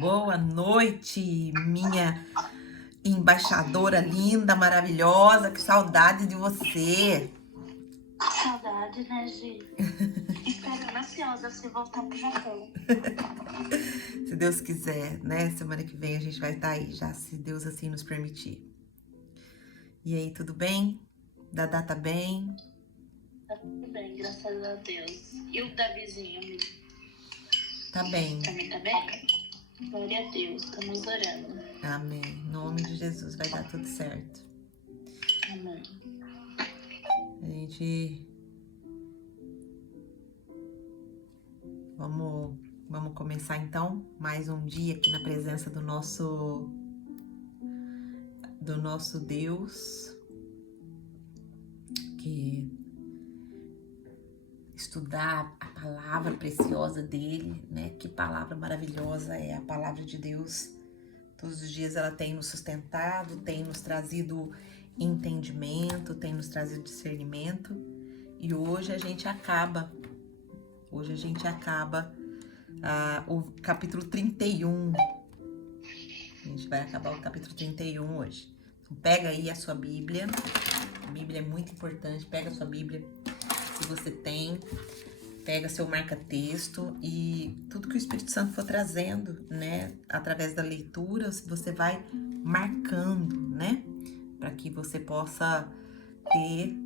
Boa noite, minha embaixadora linda, maravilhosa. Que saudade de você. Saudade, né, Gi? Esperando ansiosa você voltar pro Japão. Se Deus quiser, né? Semana que vem a gente vai estar aí já, se Deus assim nos permitir. E aí, tudo bem? Dadá tá bem? Tá tudo bem, graças a Deus. E o Davizinho, amigo? Tá bem. Também tá bem? Glória a Deus, estamos orando. Amém. Em nome de Jesus vai dar tudo certo. Amém. A gente... Vamos começar então mais um dia aqui na presença do nosso Deus, que estudar a palavra preciosa dele, né? Que palavra maravilhosa é a palavra de Deus. Todos os dias ela tem nos sustentado, tem nos trazido entendimento, tem nos trazido discernimento. E hoje a gente acaba o capítulo 31. A gente vai acabar o capítulo 31 hoje. Então, pega aí a sua Bíblia. A Bíblia é muito importante. Pega a sua Bíblia, se você tem. Pega seu marca-texto e tudo que o Espírito Santo for trazendo, né? Através da leitura, você vai marcando, né? Para que você possa ter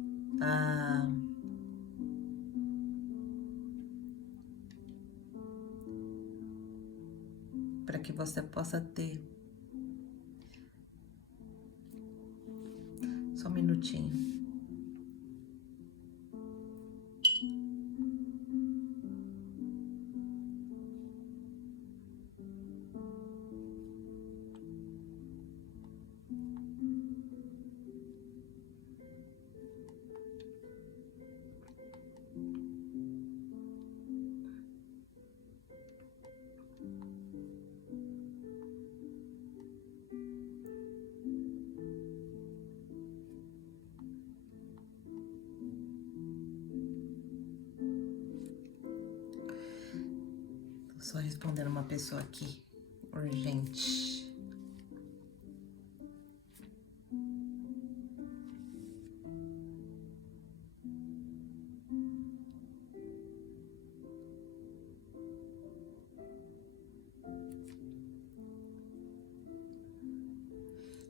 Só um minutinho. Só respondendo uma pessoa aqui, urgente.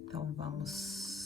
Então vamos.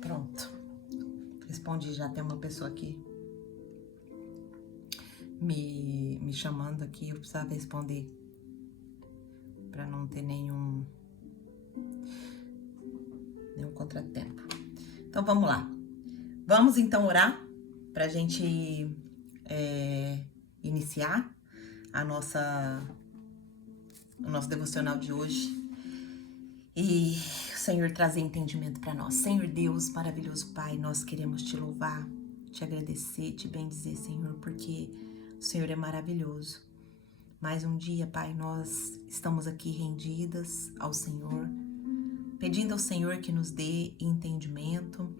Pronto. Respondi, já tem uma pessoa aqui me chamando aqui, eu precisava responder para não ter nenhum contratempo. Então vamos lá. Vamos então orar para a gente iniciar o nosso devocional de hoje. E o Senhor trazer entendimento para nós. Senhor Deus, maravilhoso Pai, nós queremos te louvar, te agradecer, te bendizer, Senhor, porque o Senhor é maravilhoso. Mais um dia, Pai, nós estamos aqui rendidas ao Senhor, pedindo ao Senhor que nos dê entendimento,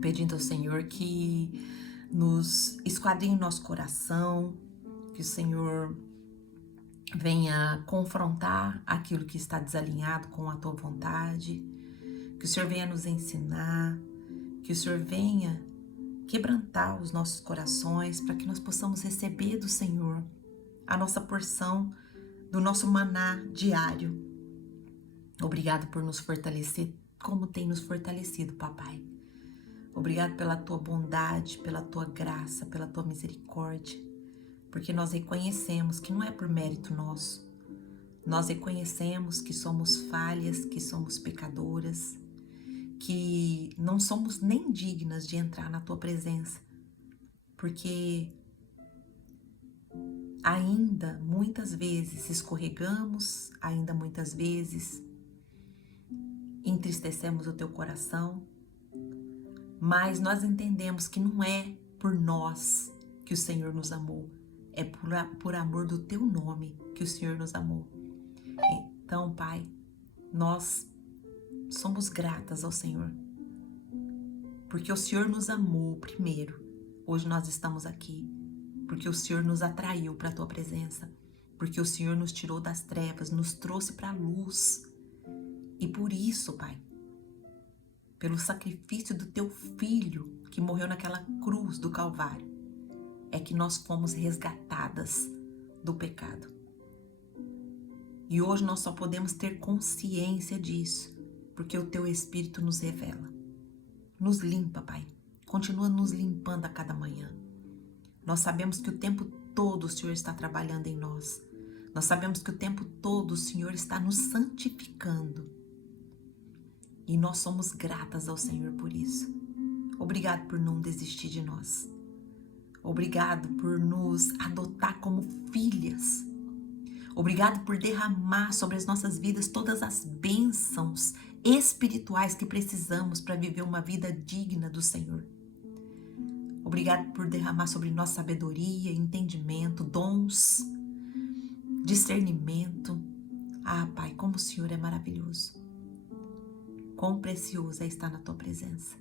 pedindo ao Senhor que nos esquadrinhe o nosso coração, que o Senhor venha confrontar aquilo que está desalinhado com a tua vontade, que o Senhor venha nos ensinar, que o Senhor venha quebrantar os nossos corações para que nós possamos receber do Senhor a nossa porção do nosso maná diário. Obrigado por nos fortalecer como tem nos fortalecido, papai. Obrigado pela tua bondade, pela tua graça, pela tua misericórdia, porque nós reconhecemos que não é por mérito nosso. Nós reconhecemos que somos falhas, que somos pecadoras, que não somos nem dignas de entrar na tua presença, porque ainda muitas vezes escorregamos, ainda muitas vezes entristecemos o teu coração, mas nós entendemos que não é por nós que o Senhor nos amou, é por amor do teu nome que o Senhor nos amou. Então, Pai, nós somos gratas ao Senhor, porque o Senhor nos amou primeiro. Hoje nós estamos aqui, porque o Senhor nos atraiu para a tua presença, porque o Senhor nos tirou das trevas, nos trouxe para a luz. E por isso, Pai, pelo sacrifício do teu Filho que morreu naquela cruz do Calvário, é que nós fomos resgatadas do pecado. E hoje nós só podemos ter consciência disso, porque o teu Espírito nos revela. Nos limpa, Pai. Continua nos limpando a cada manhã. Nós sabemos que o tempo todo o Senhor está trabalhando em nós. Nós sabemos que o tempo todo o Senhor está nos santificando. E nós somos gratas ao Senhor por isso. Obrigado por não desistir de nós. Obrigado por nos adotar como filhas. Obrigado por derramar sobre as nossas vidas todas as bênçãos espirituais que precisamos para viver uma vida digna do Senhor. Obrigado por derramar sobre nós sabedoria, entendimento, dons, discernimento. Ah, Pai, como o Senhor é maravilhoso. Quão precioso é estar na tua presença.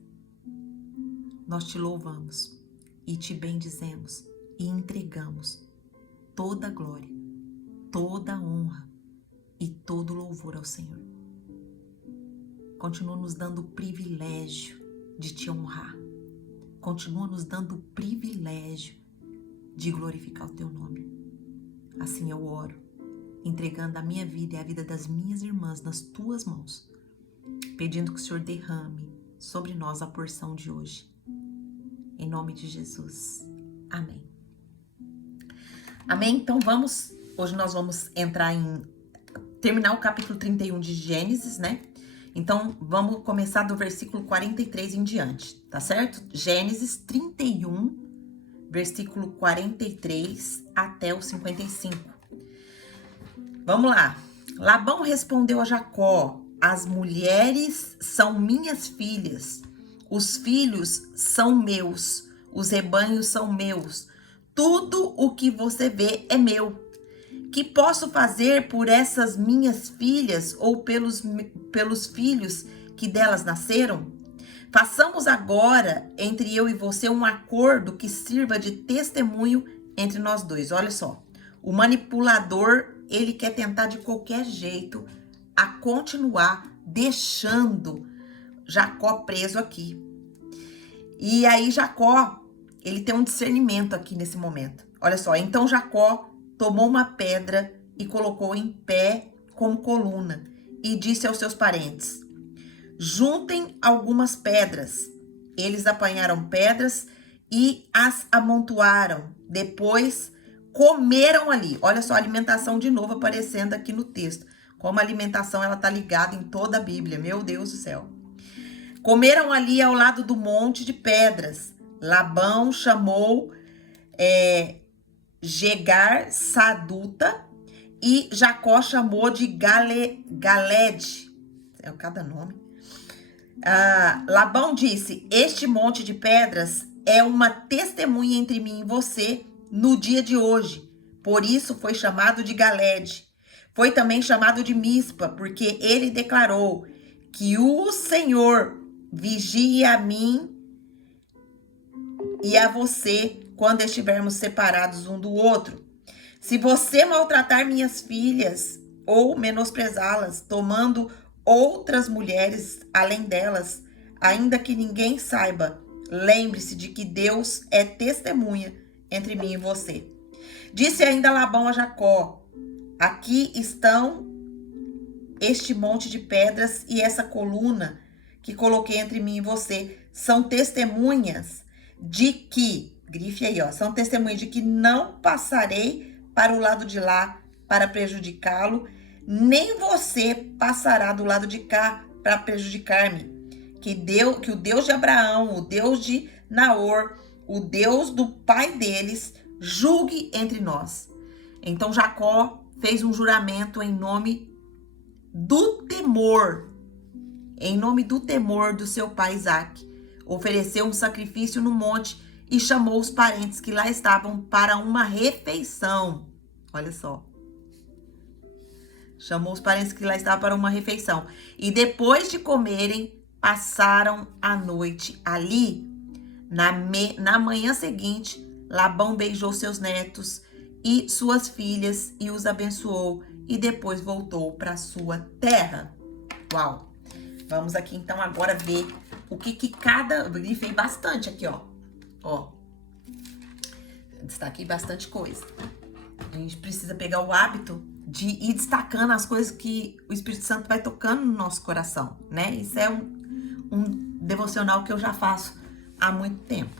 Nós te louvamos e te bendizemos e entregamos toda a glória, toda a honra e todo o louvor ao Senhor. Continua nos dando o privilégio de te honrar. Continua nos dando o privilégio de glorificar o teu nome. Assim eu oro, entregando a minha vida e a vida das minhas irmãs nas tuas mãos, pedindo que o Senhor derrame sobre nós a porção de hoje. Em nome de Jesus. Amém. Amém? Então hoje nós vamos terminar o capítulo 31 de Gênesis, né? Então, vamos começar do versículo 43 em diante, tá certo? Gênesis 31, versículo 43 até o 55. Vamos lá. Labão respondeu a Jacó: as mulheres são minhas filhas, os filhos são meus, os rebanhos são meus, tudo o que você vê é meu. Que posso fazer por essas minhas filhas ou pelos filhos que delas nasceram? Façamos agora, entre eu e você, um acordo que sirva de testemunho entre nós dois. Olha só, o manipulador, ele quer tentar de qualquer jeito a continuar deixando Jacó preso aqui. E aí Jacó, ele tem um discernimento aqui nesse momento. Olha só, então Jacó tomou uma pedra e colocou em pé como coluna e disse aos seus parentes: juntem algumas pedras. Eles apanharam pedras e as amontoaram. Depois comeram ali. Olha só a alimentação de novo aparecendo aqui no texto. Como a alimentação ela tá ligada em toda a Bíblia. Meu Deus do céu. Comeram ali ao lado do monte de pedras. Labão chamou Jegar Saduta e Jacó chamou de Galede. É cada nome. Labão disse: este monte de pedras é uma testemunha entre mim e você no dia de hoje. Por isso foi chamado de Galede. Foi também chamado de Mispa, porque ele declarou que o Senhor vigia a mim e a você quando estivermos separados um do outro. Se você maltratar minhas filhas ou menosprezá-las, tomando outras mulheres além delas, ainda que ninguém saiba, lembre-se de que Deus é testemunha entre mim e você. Disse ainda Labão a Jacó: aqui estão este monte de pedras e essa coluna que coloquei entre mim e você. São testemunhas de que, grife aí, ó, são testemunhas de que não passarei para o lado de lá para prejudicá-lo, nem você passará do lado de cá para prejudicar-me. que o Deus de Abraão, o Deus de Naor, o Deus do pai deles, julgue entre nós. Então Jacó fez um juramento em nome do temor do seu pai Isaque. Ofereceu um sacrifício no monte e chamou os parentes que lá estavam para uma refeição. Olha só. Chamou os parentes que lá estavam para uma refeição. E depois de comerem, passaram a noite ali. Na manhã seguinte, Labão beijou seus netos e suas filhas e os abençoou. E depois voltou para sua terra. Uau! Vamos aqui então agora ver o que cada... Eu grifei bastante aqui, ó. Ó. Destaquei bastante coisa. A gente precisa pegar o hábito de ir destacando as coisas que o Espírito Santo vai tocando no nosso coração, né? Isso é um devocional que eu já faço há muito tempo.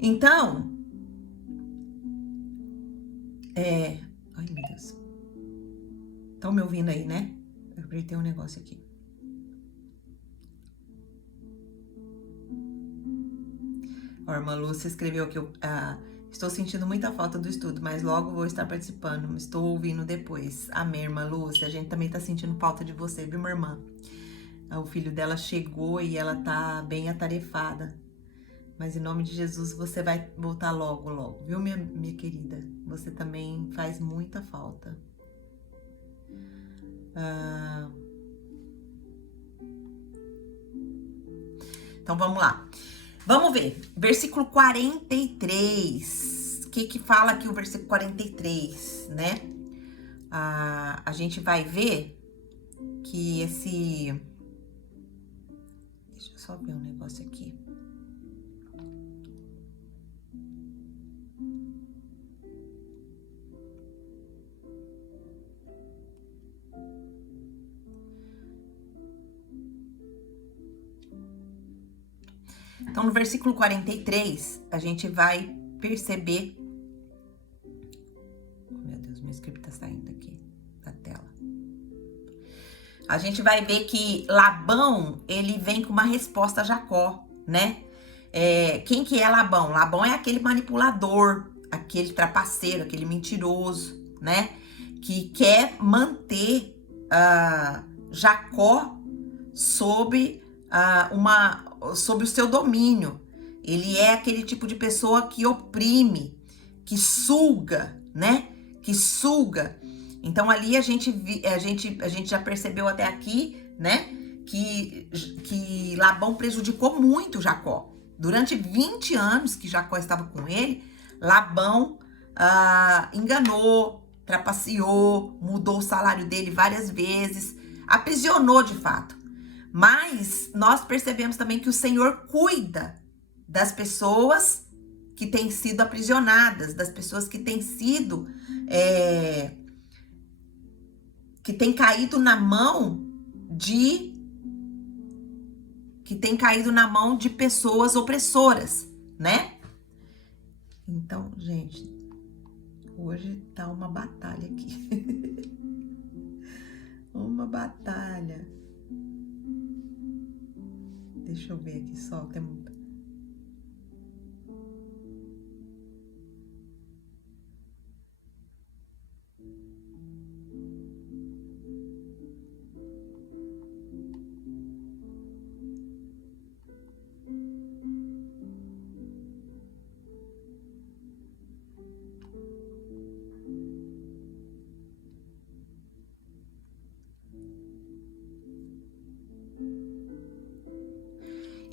Então, ai, meu Deus. Estão me ouvindo aí, né? Eu apertei um negócio aqui. A irmã Lúcia escreveu que estou sentindo muita falta do estudo, mas logo vou estar participando. Estou ouvindo depois. Amém, irmã Lúcia. A gente também tá sentindo falta de você, viu, minha irmã? O filho dela chegou e ela tá bem atarefada. Mas em nome de Jesus você vai voltar logo, logo. Viu, minha querida? Você também faz muita falta. Então vamos lá. Vamos ver, versículo 43, o que fala aqui o versículo 43, né? A gente vai ver que esse... Deixa eu só ver um negócio aqui. Então, no versículo 43, a gente vai perceber... Oh, meu Deus, meu script tá saindo aqui da tela. A gente vai ver que Labão, ele vem com uma resposta a Jacó, né? Quem que é Labão? Labão é aquele manipulador, aquele trapaceiro, aquele mentiroso, né? Que quer manter Jacó sob o seu domínio. Ele é aquele tipo de pessoa que oprime, que suga, né? Que suga. Então ali a gente já percebeu até aqui, né? Que Labão prejudicou muito Jacó. Durante 20 anos que Jacó estava com ele, Labão enganou, trapaceou, mudou o salário dele várias vezes, aprisionou de fato. Mas nós percebemos também que o Senhor cuida das pessoas que têm sido aprisionadas, das pessoas que têm sido, que têm caído na mão de pessoas opressoras, né? Então, gente, hoje tá uma batalha aqui. Uma batalha. Deixa eu ver aqui só.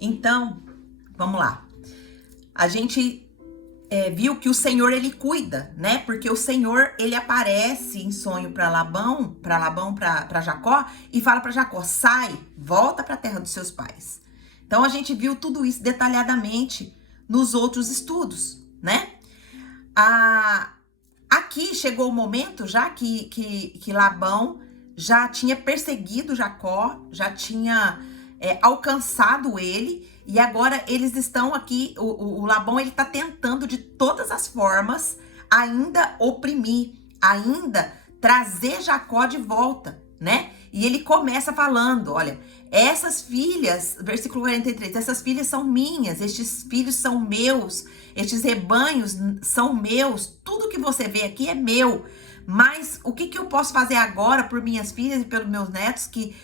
Então, vamos lá. A gente viu que o Senhor, ele cuida, né? Porque o Senhor, ele aparece em sonho para Jacó e fala para Jacó: sai, volta para a terra dos seus pais. Então, a gente viu tudo isso detalhadamente nos outros estudos, né? Aqui chegou o momento já que Labão já tinha perseguido Jacó, já tinha alcançado ele, e agora eles estão aqui, o Labão, ele tá tentando de todas as formas ainda oprimir, ainda trazer Jacó de volta, né? E ele começa falando, olha, Essas filhas, versículo 43, essas filhas são minhas, estes filhos são meus, estes rebanhos são meus, tudo que você vê aqui é meu. Mas o que eu posso fazer agora por minhas filhas e pelos meus netos que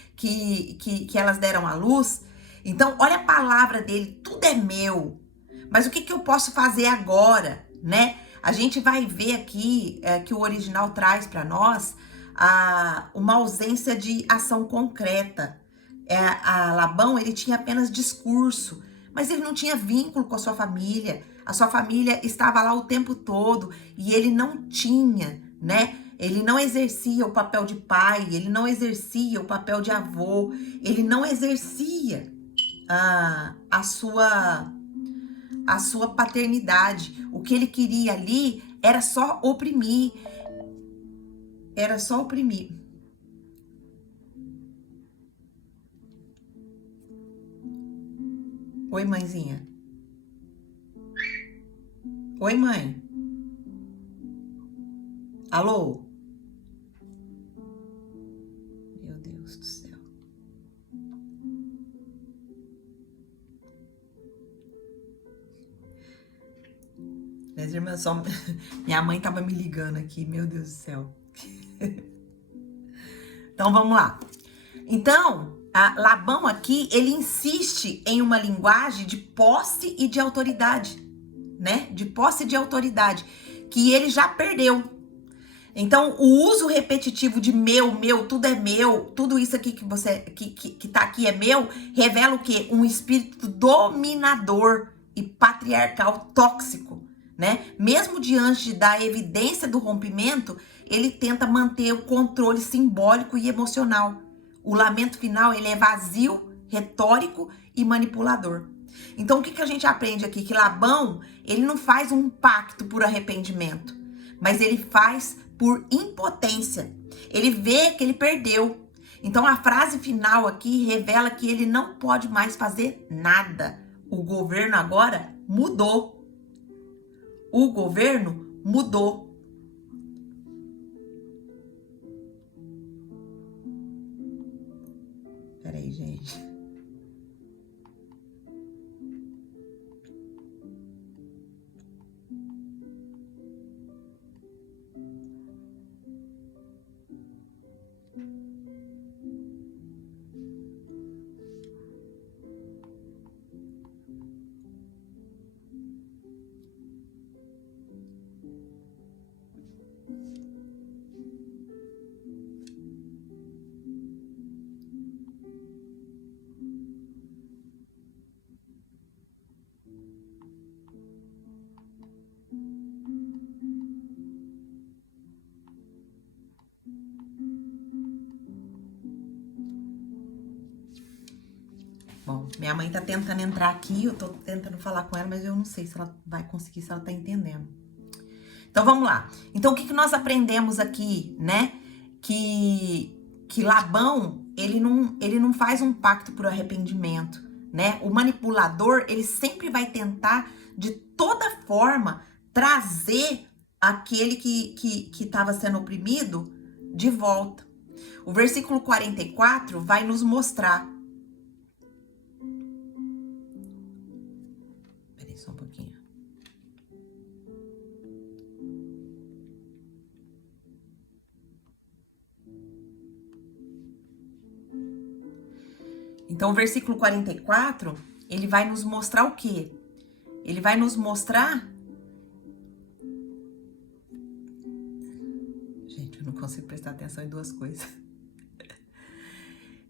elas deram à luz? Então, olha a palavra dele, tudo é meu. Mas o que eu posso fazer agora, né? A gente vai ver aqui que o original traz para nós uma ausência de ação concreta. Labão, ele tinha apenas discurso, mas ele não tinha vínculo com a sua família. A sua família estava lá o tempo todo e ele não tinha, né? Ele não exercia o papel de pai, ele não exercia o papel de avô, ele não exercia a sua paternidade. O que ele queria ali era só oprimir. Era só oprimir. Oi, mãezinha. Oi, mãe. Alô? Meu Deus do céu. Minhas irmãs só... Minha mãe tava me ligando aqui, meu Deus do céu. Então, vamos lá. Então, Labão aqui, ele insiste em uma linguagem de posse e de autoridade, né? De posse e de autoridade, que ele já perdeu. Então, o uso repetitivo de meu, tudo é meu, tudo isso aqui que tá aqui é meu, revela o quê? Um espírito dominador e patriarcal tóxico, né? Mesmo diante da evidência do rompimento, ele tenta manter o controle simbólico e emocional. O lamento final, ele é vazio, retórico e manipulador. Então, o que a gente aprende aqui? Que Labão, ele não faz um pacto por arrependimento, mas ele faz por impotência. Ele vê que ele perdeu. Então, a frase final aqui revela que ele não pode mais fazer nada. O governo agora mudou. O governo mudou. Peraí, gente. Bom, minha mãe tá tentando entrar aqui, eu tô tentando falar com ela, mas eu não sei se ela vai conseguir, se ela tá entendendo. Então, vamos lá. Então, o que nós aprendemos aqui, né? Que Labão, ele não faz um pacto por arrependimento, né? O manipulador, ele sempre vai tentar, de toda forma, trazer aquele que estava sendo oprimido de volta. O versículo 44 vai nos mostrar. Peraí, só um pouquinho. Então, o versículo 44, ele vai nos mostrar o quê? Ele vai nos mostrar... Gente, eu não consigo prestar atenção em duas coisas.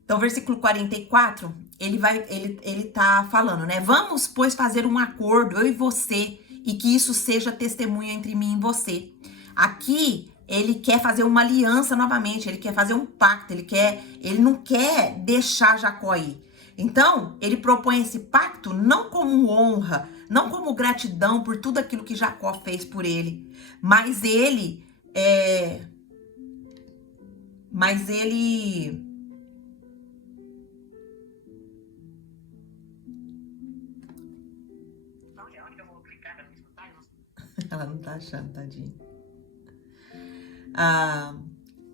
Então, versículo 44, ele tá falando, né? Vamos, pois, fazer um acordo, eu e você, e que isso seja testemunho entre mim e você. Aqui, ele quer fazer uma aliança novamente, ele quer fazer um pacto, ele não quer deixar Jacó ir. Então, ele propõe esse pacto não como honra, não como gratidão por tudo aquilo que Jacó fez por ele, mas ele ela não tá achando, tadinha.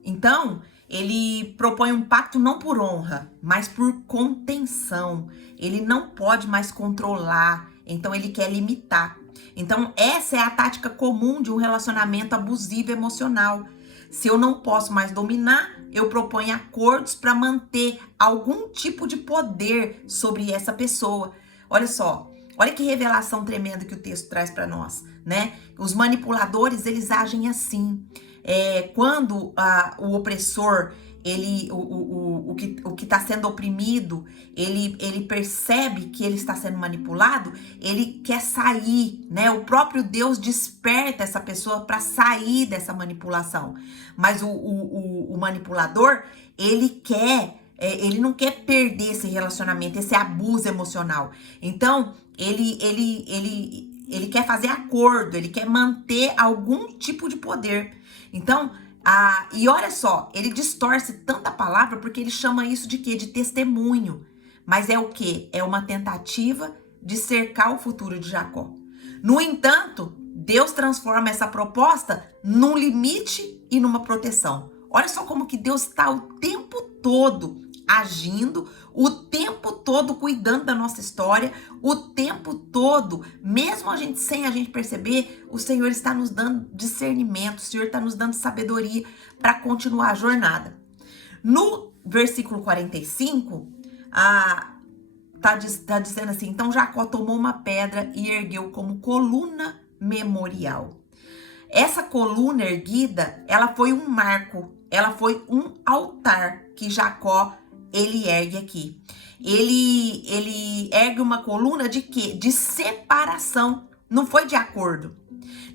Então, ele propõe um pacto não por honra, mas por contenção. Ele não pode mais controlar, então ele quer limitar. Então essa é a tática comum de um relacionamento abusivo emocional. Se eu não posso mais dominar, eu proponho acordos para manter algum tipo de poder sobre essa pessoa. Olha só, olha que revelação tremenda que o texto traz para nós, né? Os manipuladores, eles agem assim. Quando o opressor, o que está sendo oprimido, ele percebe que ele está sendo manipulado, ele quer sair, né? O próprio Deus desperta essa pessoa para sair dessa manipulação. Mas o manipulador, ele não quer perder esse relacionamento, esse abuso emocional. Então, ele quer fazer acordo, ele quer manter algum tipo de poder. Então, e olha só, ele distorce tanta palavra porque ele chama isso de quê? De testemunho. Mas é o quê? É uma tentativa de cercar o futuro de Jacó. No entanto, Deus transforma essa proposta num limite e numa proteção. Olha só como que Deus está o tempo todo agindo, o tempo todo cuidando da nossa história, o tempo todo, mesmo sem a gente perceber, o Senhor está nos dando discernimento, o Senhor está nos dando sabedoria para continuar a jornada. No versículo 45, tá dizendo assim: então Jacó tomou uma pedra e ergueu como coluna memorial. Essa coluna erguida, ela foi um marco, ela foi um altar que Jacó ele ergue aqui. Ele ergue uma coluna de quê? De separação. Não foi de acordo.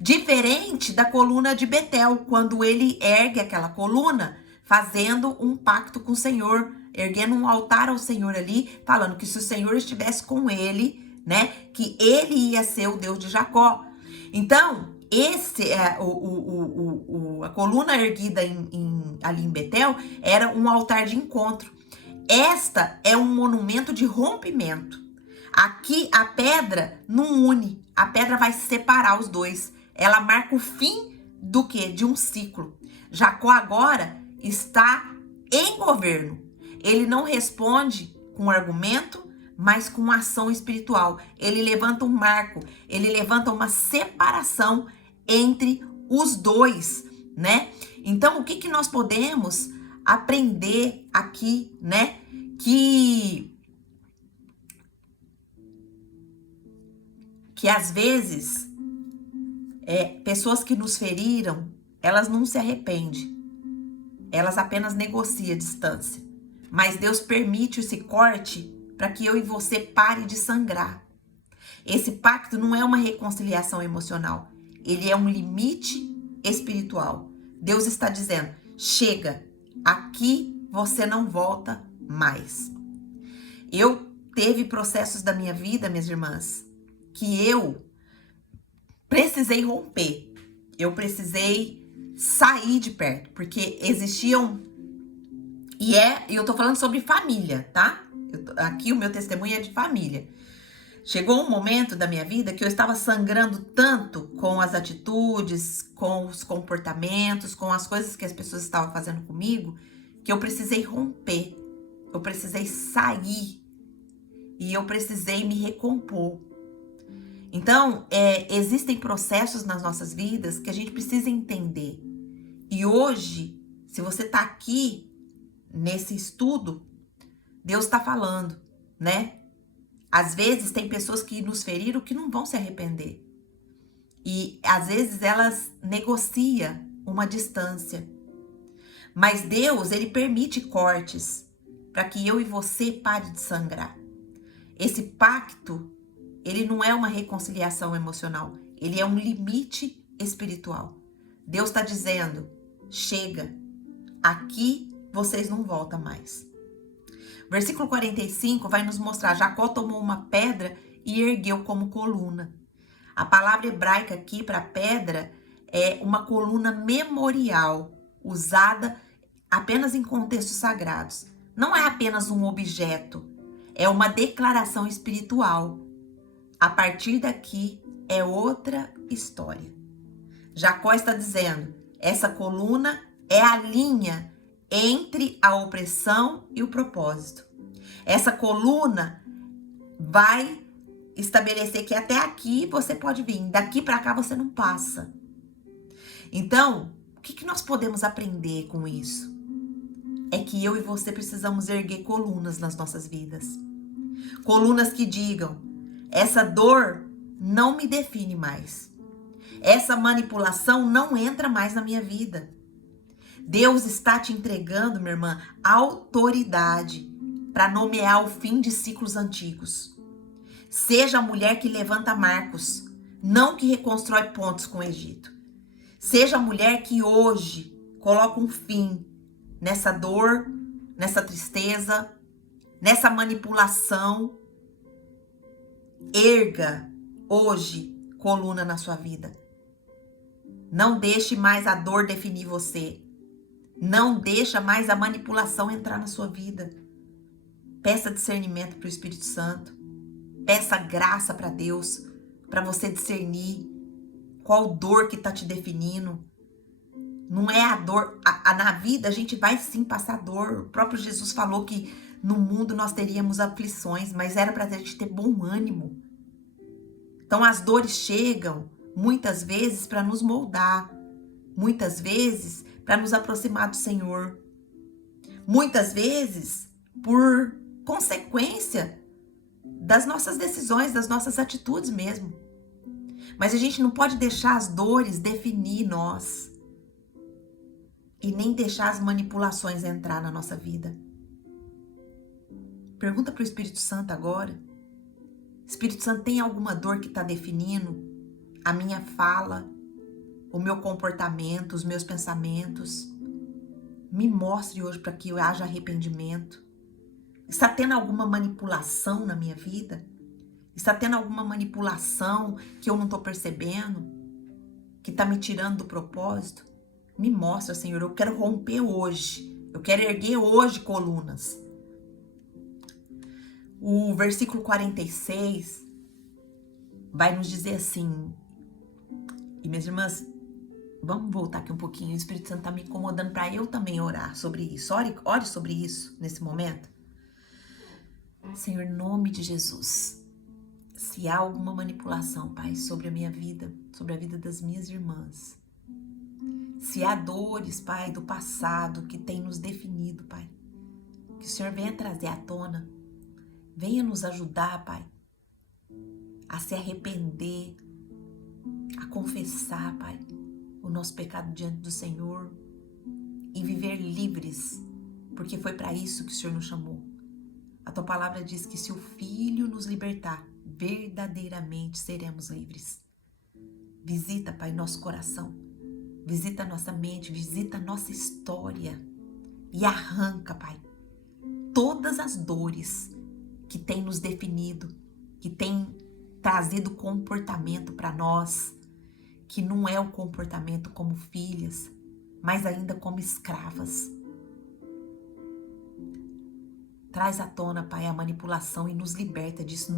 Diferente da coluna de Betel, quando ele ergue aquela coluna, fazendo um pacto com o Senhor, erguendo um altar ao Senhor ali, falando que se o Senhor estivesse com ele, né, que ele ia ser o Deus de Jacó. Então, a coluna erguida ali em Betel era um altar de encontro. Esta é um monumento de rompimento. Aqui a pedra não une, a pedra vai separar os dois. Ela marca o fim do quê? De um ciclo. Jacó agora está em governo. Ele não responde com argumento, mas com ação espiritual. Ele levanta um marco, ele levanta uma separação entre os dois, né? Então, o que nós podemos aprender aqui, né? Que às vezes pessoas que nos feriram, elas não se arrependem, elas apenas negociam a distância. Mas Deus permite esse corte para que eu e você pare de sangrar. Esse pacto não é uma reconciliação emocional, ele é um limite espiritual. Deus está dizendo: chega, aqui você não volta mais. Eu teve processos da minha vida, minhas irmãs, que eu precisei romper. Eu precisei sair de perto, porque existiam... E eu tô falando sobre família, tá? Aqui o meu testemunho é de família. Chegou um momento da minha vida que eu estava sangrando tanto com as atitudes, com os comportamentos, com as coisas que as pessoas estavam fazendo comigo, que eu precisei romper, eu precisei sair e eu precisei me recompor. Então, existem processos nas nossas vidas que a gente precisa entender. E hoje, se você está aqui nesse estudo, Deus está falando, né? Às vezes tem pessoas que nos feriram que não vão se arrepender. E às vezes elas negociam uma distância. Mas Deus, ele permite cortes para que eu e você pare de sangrar. Esse pacto, ele não é uma reconciliação emocional, ele é um limite espiritual. Deus está dizendo: chega, aqui vocês não voltam mais. Versículo 45 vai nos mostrar: Jacó tomou uma pedra e ergueu como coluna. A palavra hebraica aqui para pedra é uma coluna memorial, usada apenas em contextos sagrados. Não é apenas um objeto, é uma declaração espiritual. A partir daqui é outra história. Jacó está dizendo: essa coluna é a linha entre a opressão e o propósito. Essa coluna vai estabelecer que até aqui você pode vir, daqui para cá você não passa. Então, o que nós podemos aprender com isso? É que eu e você precisamos erguer colunas nas nossas vidas. Colunas que digam, essa dor não me define mais. Essa manipulação não entra mais na minha vida. Deus está te entregando, minha irmã, autoridade para nomear o fim de ciclos antigos. Seja a mulher que levanta marcos, não que reconstrói pontes com o Egito. Seja a mulher que hoje coloca um fim nessa dor, nessa tristeza, nessa manipulação. Erga hoje coluna na sua vida. Não deixe mais a dor definir você. Não deixa mais a manipulação entrar na sua vida. Peça discernimento para o Espírito Santo. Peça graça para Deus, para você discernir qual dor que está te definindo. Não é a dor. Na vida a gente vai sim passar dor. O próprio Jesus falou que no mundo nós teríamos aflições, mas era para a gente ter bom ânimo. Então as dores chegam muitas vezes para nos moldar. Muitas vezes para nos aproximar do Senhor. Muitas vezes por consequência das nossas decisões, das nossas atitudes mesmo. Mas a gente não pode deixar as dores definir nós. E nem deixar as manipulações entrar na nossa vida. Pergunta para o Espírito Santo agora. Espírito Santo, tem alguma dor que está definindo a minha fala, o meu comportamento, os meus pensamentos? Me mostre hoje para que haja arrependimento. Está tendo alguma manipulação na minha vida? Está tendo alguma manipulação que eu não estou percebendo? Que está me tirando do propósito? Me mostra, Senhor, eu quero romper hoje. Eu quero erguer hoje colunas. O versículo 46 vai nos dizer assim, e minhas irmãs, vamos voltar aqui um pouquinho, o Espírito Santo está me incomodando para eu também orar sobre isso. Ore sobre isso nesse momento. Senhor, em nome de Jesus, se há alguma manipulação, Pai, sobre a minha vida, sobre a vida das minhas irmãs, se há dores, Pai, do passado que tem nos definido, Pai, que o Senhor venha trazer à tona, venha nos ajudar, Pai, a se arrepender, a confessar, Pai, o nosso pecado diante do Senhor e viver livres, porque foi para isso que o Senhor nos chamou. A Tua palavra diz que se o Filho nos libertar, verdadeiramente seremos livres. Visita, Pai, nosso coração, visita nossa mente, visita nossa história e arranca, Pai, todas as dores que tem nos definido, que tem trazido comportamento para nós, que não é o comportamento como filhas, mas ainda como escravas. Traz à tona, Pai, a manipulação e nos liberta disso,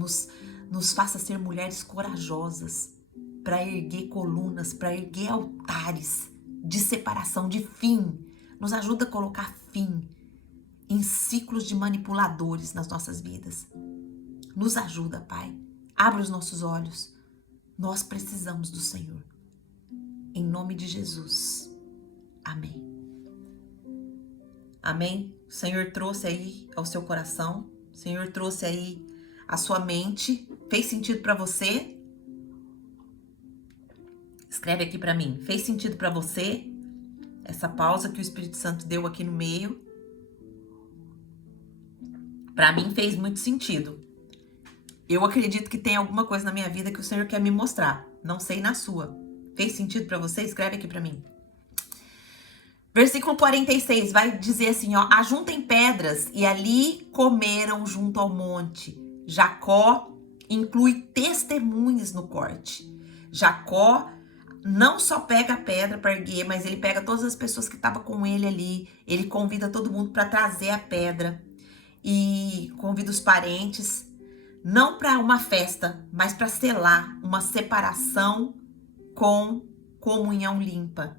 nos faça ser mulheres corajosas para erguer colunas, para erguer altares de separação, de fim. Nos ajuda a colocar fim em ciclos de manipuladores nas nossas vidas. Nos ajuda, Pai. Abre os nossos olhos. Nós precisamos do Senhor. Em nome de Jesus. Amém. Amém? O Senhor trouxe aí ao seu coração. O Senhor trouxe aí à sua mente. Fez sentido para você? Escreve aqui para mim. Fez sentido para você? Essa pausa que o Espírito Santo deu aqui no meio. Para mim fez muito sentido. Eu acredito que tem alguma coisa na minha vida que o Senhor quer me mostrar. Não sei na sua. Fez sentido para você? Escreve aqui para mim. Versículo 46 vai dizer assim, ó: ajuntem pedras e ali comeram junto ao monte. Jacó inclui testemunhas no corte. Jacó não só pega a pedra para erguer, mas ele pega todas as pessoas que estavam com ele ali. Ele convida todo mundo para trazer a pedra e convida os parentes, não para uma festa, mas para selar uma separação com comunhão limpa.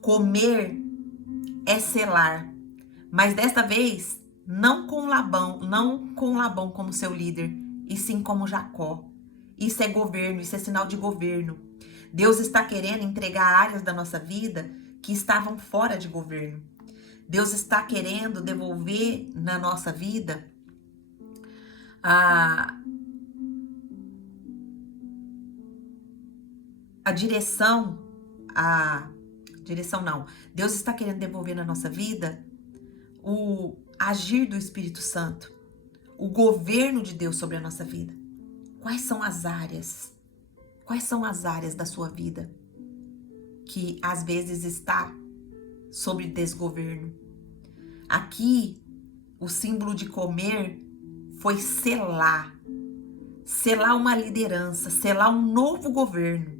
Comer é selar, mas desta vez não com Labão como seu líder, e sim como Jacó. Isso é governo, isso é sinal de governo. Deus está querendo entregar áreas da nossa vida que estavam fora de governo. Deus está querendo devolver na nossa vida a direção, Deus está querendo devolver na nossa vida o agir do Espírito Santo, o governo de Deus sobre a nossa vida. Quais são as áreas? Quais são as áreas da sua vida que às vezes está sob desgoverno? Aqui, o símbolo de comer foi selar uma liderança, selar um novo governo.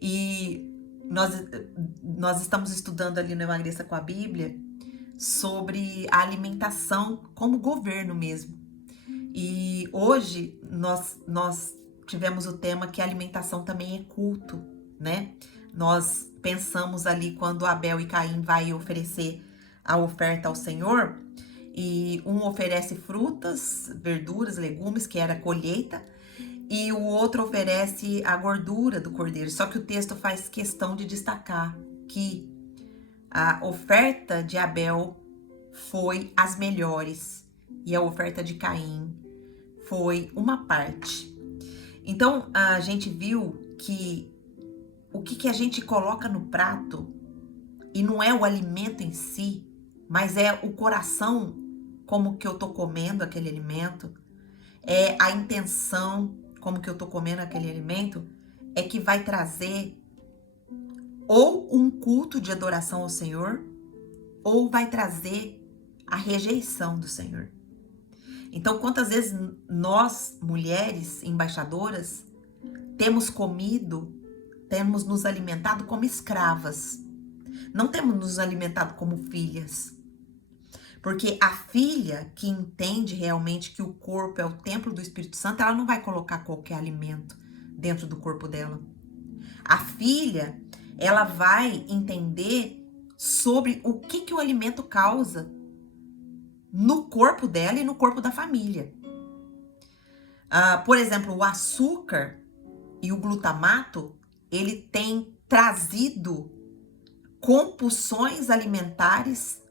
E nós estamos estudando ali no Emagreça com a Bíblia sobre a alimentação como governo mesmo. E hoje nós tivemos o tema que a alimentação também é culto, né? Nós pensamos ali quando Abel e Caim vai oferecer a oferta ao Senhor, e um oferece frutas, verduras, legumes, que era a colheita, e o outro oferece a gordura do cordeiro. Só que o texto faz questão de destacar que a oferta de Abel foi as melhores e a oferta de Caim foi uma parte. Então a gente viu que o que a gente coloca no prato, e não é o alimento em si, mas é o coração, como que eu tô comendo aquele alimento, é a intenção, como que eu tô comendo aquele alimento, é que vai trazer ou um culto de adoração ao Senhor, ou vai trazer a rejeição do Senhor. Então, quantas vezes nós, mulheres embaixadoras, temos nos alimentado como escravas, não temos nos alimentado como filhas. Porque a filha que entende realmente que o corpo é o templo do Espírito Santo, ela não vai colocar qualquer alimento dentro do corpo dela. A filha, ela vai entender sobre o que o alimento causa no corpo dela e no corpo da família. Por exemplo, o açúcar e o glutamato, ele tem trazido compulsões alimentares,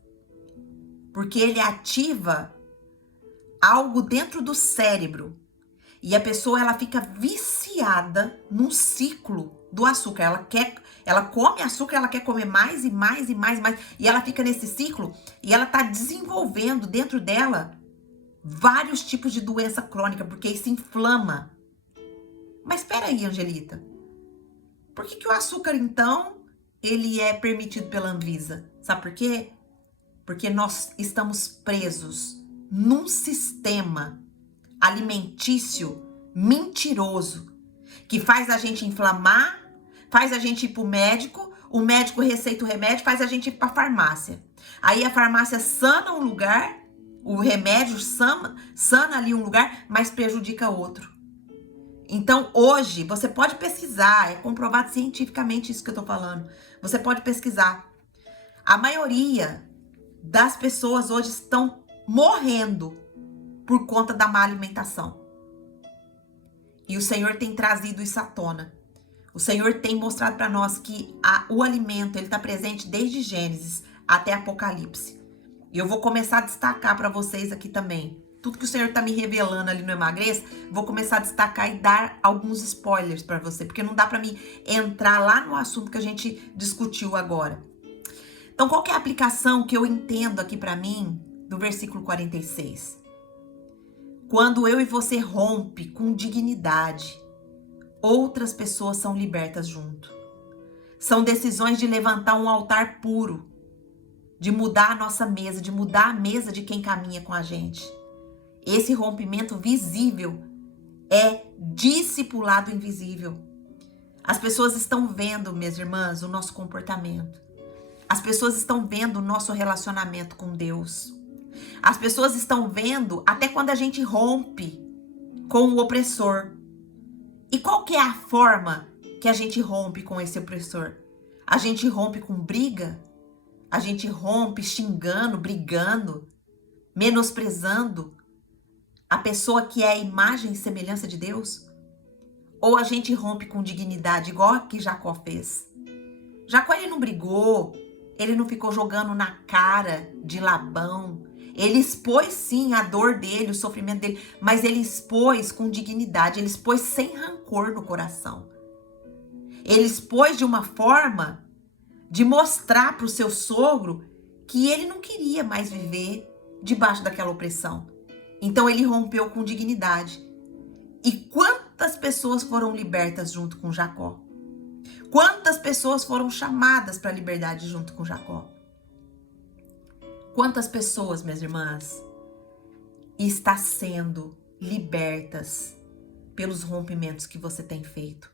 porque ele ativa algo dentro do cérebro e a pessoa ela fica viciada num ciclo do açúcar. Ela come açúcar, ela quer comer mais e mais e mais e mais, e ela fica nesse ciclo e ela tá desenvolvendo dentro dela vários tipos de doença crônica, porque isso inflama. Mas espera aí, Angelita, por que o açúcar então ele é permitido pela Anvisa? Sabe por quê? Porque nós estamos presos num sistema alimentício mentiroso que faz a gente inflamar, faz a gente ir pro médico, o médico receita o remédio, faz a gente ir pra farmácia. Aí a farmácia sana um lugar, o remédio sana ali um lugar, mas prejudica outro. Então hoje você pode pesquisar, é comprovado cientificamente isso que eu tô falando. Você pode pesquisar. A maioria das pessoas hoje estão morrendo por conta da má alimentação. E o Senhor tem trazido isso à tona. O Senhor tem mostrado para nós que o alimento, ele está presente desde Gênesis até Apocalipse. E eu vou começar a destacar para vocês aqui também. Tudo que o Senhor está me revelando ali no Emagreça, vou começar a destacar e dar alguns spoilers para você, porque não dá para mim entrar lá no assunto que a gente discutiu agora. Então, qual que é a aplicação que eu entendo aqui para mim do versículo 46? Quando eu e você rompe com dignidade, outras pessoas são libertas junto. São decisões de levantar um altar puro, de mudar a nossa mesa, de mudar a mesa de quem caminha com a gente. Esse rompimento visível é discipulado invisível. As pessoas estão vendo, minhas irmãs, o nosso comportamento. As pessoas estão vendo o nosso relacionamento com Deus. As pessoas estão vendo até quando a gente rompe com o opressor. E qual que é a forma que a gente rompe com esse opressor? A gente rompe com briga? A gente rompe xingando, brigando, menosprezando a pessoa que é a imagem e semelhança de Deus? Ou a gente rompe com dignidade, igual a que Jacó fez? Jacó, ele não brigou, ele não ficou jogando na cara de Labão. Ele expôs sim a dor dele, o sofrimento dele, mas ele expôs com dignidade, ele expôs sem rancor no coração. Ele expôs de uma forma de mostrar para o seu sogro que ele não queria mais viver debaixo daquela opressão. Então ele rompeu com dignidade. E quantas pessoas foram libertas junto com Jacó? Quantas pessoas foram chamadas para a liberdade junto com Jacó? Quantas pessoas, minhas irmãs, está sendo libertas pelos rompimentos que você tem feito?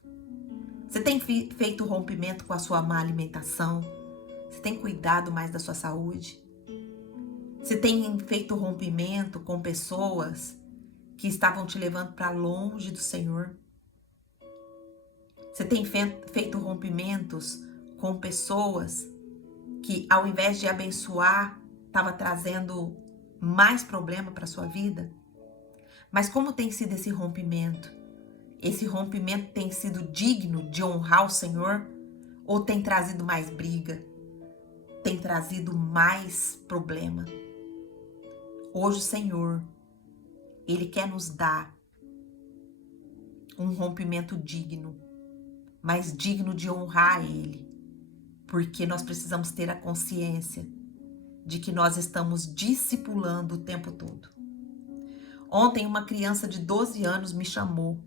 Você tem feito rompimento com a sua má alimentação? Você tem cuidado mais da sua saúde? Você tem feito rompimento com pessoas que estavam te levando para longe do Senhor? Você tem feito rompimentos com pessoas que, ao invés de abençoar, estava trazendo mais problema para sua vida? Mas como tem sido esse rompimento? Esse rompimento tem sido digno de honrar o Senhor? Ou tem trazido mais briga? Tem trazido mais problema? Hoje o Senhor, Ele quer nos dar um rompimento digno, mas digno de honrar Ele. Porque nós precisamos ter a consciência de que nós estamos discipulando o tempo todo. Ontem uma criança de 12 anos me chamou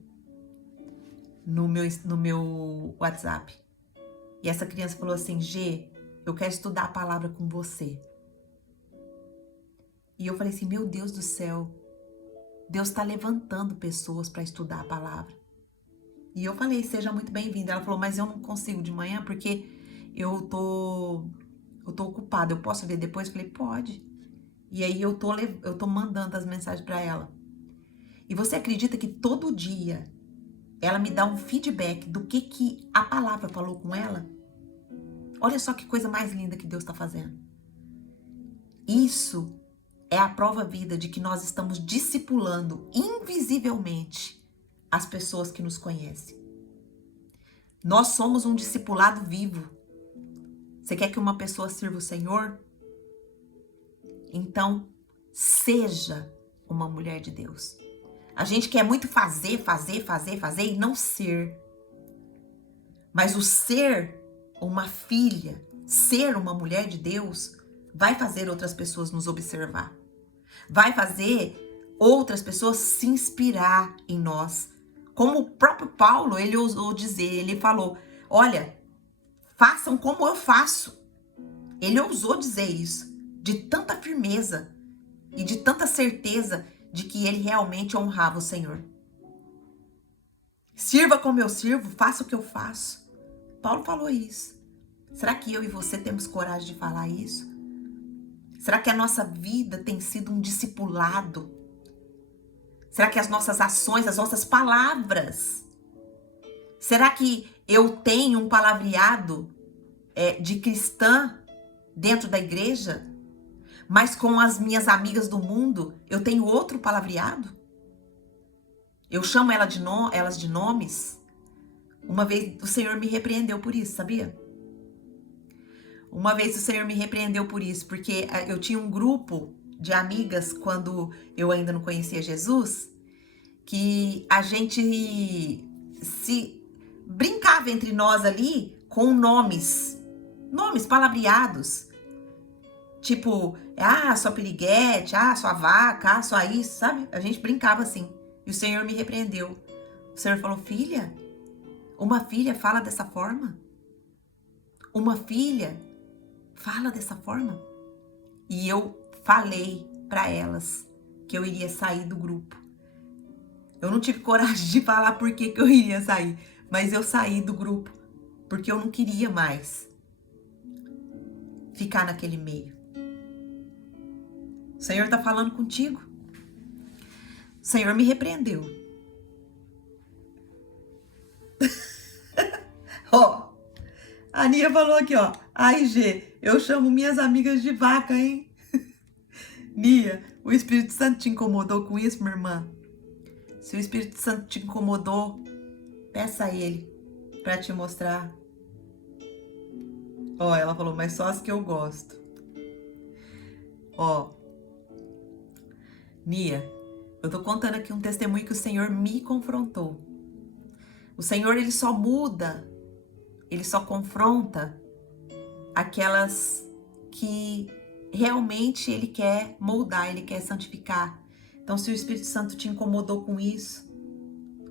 no meu WhatsApp. E essa criança falou assim: Gê, eu quero estudar a palavra com você. E eu falei assim: meu Deus do céu, Deus está levantando pessoas para estudar a palavra. E eu falei: seja muito bem-vinda. Ela falou: mas eu não consigo de manhã porque eu tô ocupada, eu posso ver depois? Eu falei: pode. E aí eu tô mandando as mensagens para ela. E você acredita que todo dia ela me dá um feedback do que a palavra falou com ela? Olha só que coisa mais linda que Deus está fazendo. Isso é a prova viva de que nós estamos discipulando invisivelmente as pessoas que nos conhecem. Nós somos um discipulado vivo. Você quer que uma pessoa sirva o Senhor? Então, seja uma mulher de Deus. A gente quer muito fazer e não ser. Mas o ser uma filha, ser uma mulher de Deus, vai fazer outras pessoas nos observar. Vai fazer outras pessoas se inspirar em nós. Como o próprio Paulo, ele ousou dizer, ele falou: olha, façam como eu faço. Ele ousou dizer isso, de tanta firmeza e de tanta certeza de que ele realmente honrava o Senhor. Sirva como eu sirvo, faça o que eu faço. Paulo falou isso. Será que eu e você temos coragem de falar isso? Será que a nossa vida tem sido um discipulado? Será que as nossas ações, as nossas palavras? Será que eu tenho um palavreado de cristã dentro da igreja? Mas com as minhas amigas do mundo, eu tenho outro palavreado? Eu chamo elas de nomes? Uma vez o Senhor me repreendeu por isso, sabia? Uma vez o Senhor me repreendeu por isso, porque eu tinha um grupo de amigas quando eu ainda não conhecia Jesus, que a gente se brincava entre nós ali com nomes palavreados. Tipo, sua piriguete, sua vaca, sua isso, sabe? A gente brincava assim. E o Senhor me repreendeu. O Senhor falou: filha, uma filha fala dessa forma? Uma filha fala dessa forma? E eu falei para elas que eu iria sair do grupo. Eu não tive coragem de falar por que eu iria sair, mas eu saí do grupo porque eu não queria mais ficar naquele meio. O Senhor está falando contigo. O Senhor me repreendeu. A Nia falou aqui, ó. Ai, Gê, eu chamo minhas amigas de vaca, hein? Nia, o Espírito Santo te incomodou com isso, minha irmã? Se o Espírito Santo te incomodou, peça a ele para te mostrar. Ó, ela falou, mas só as que eu gosto. Ó, Nia, eu tô contando aqui um testemunho que o Senhor me confrontou. O Senhor, ele só muda, ele só confronta aquelas que realmente ele quer moldar, ele quer santificar. Então, se o Espírito Santo te incomodou com isso,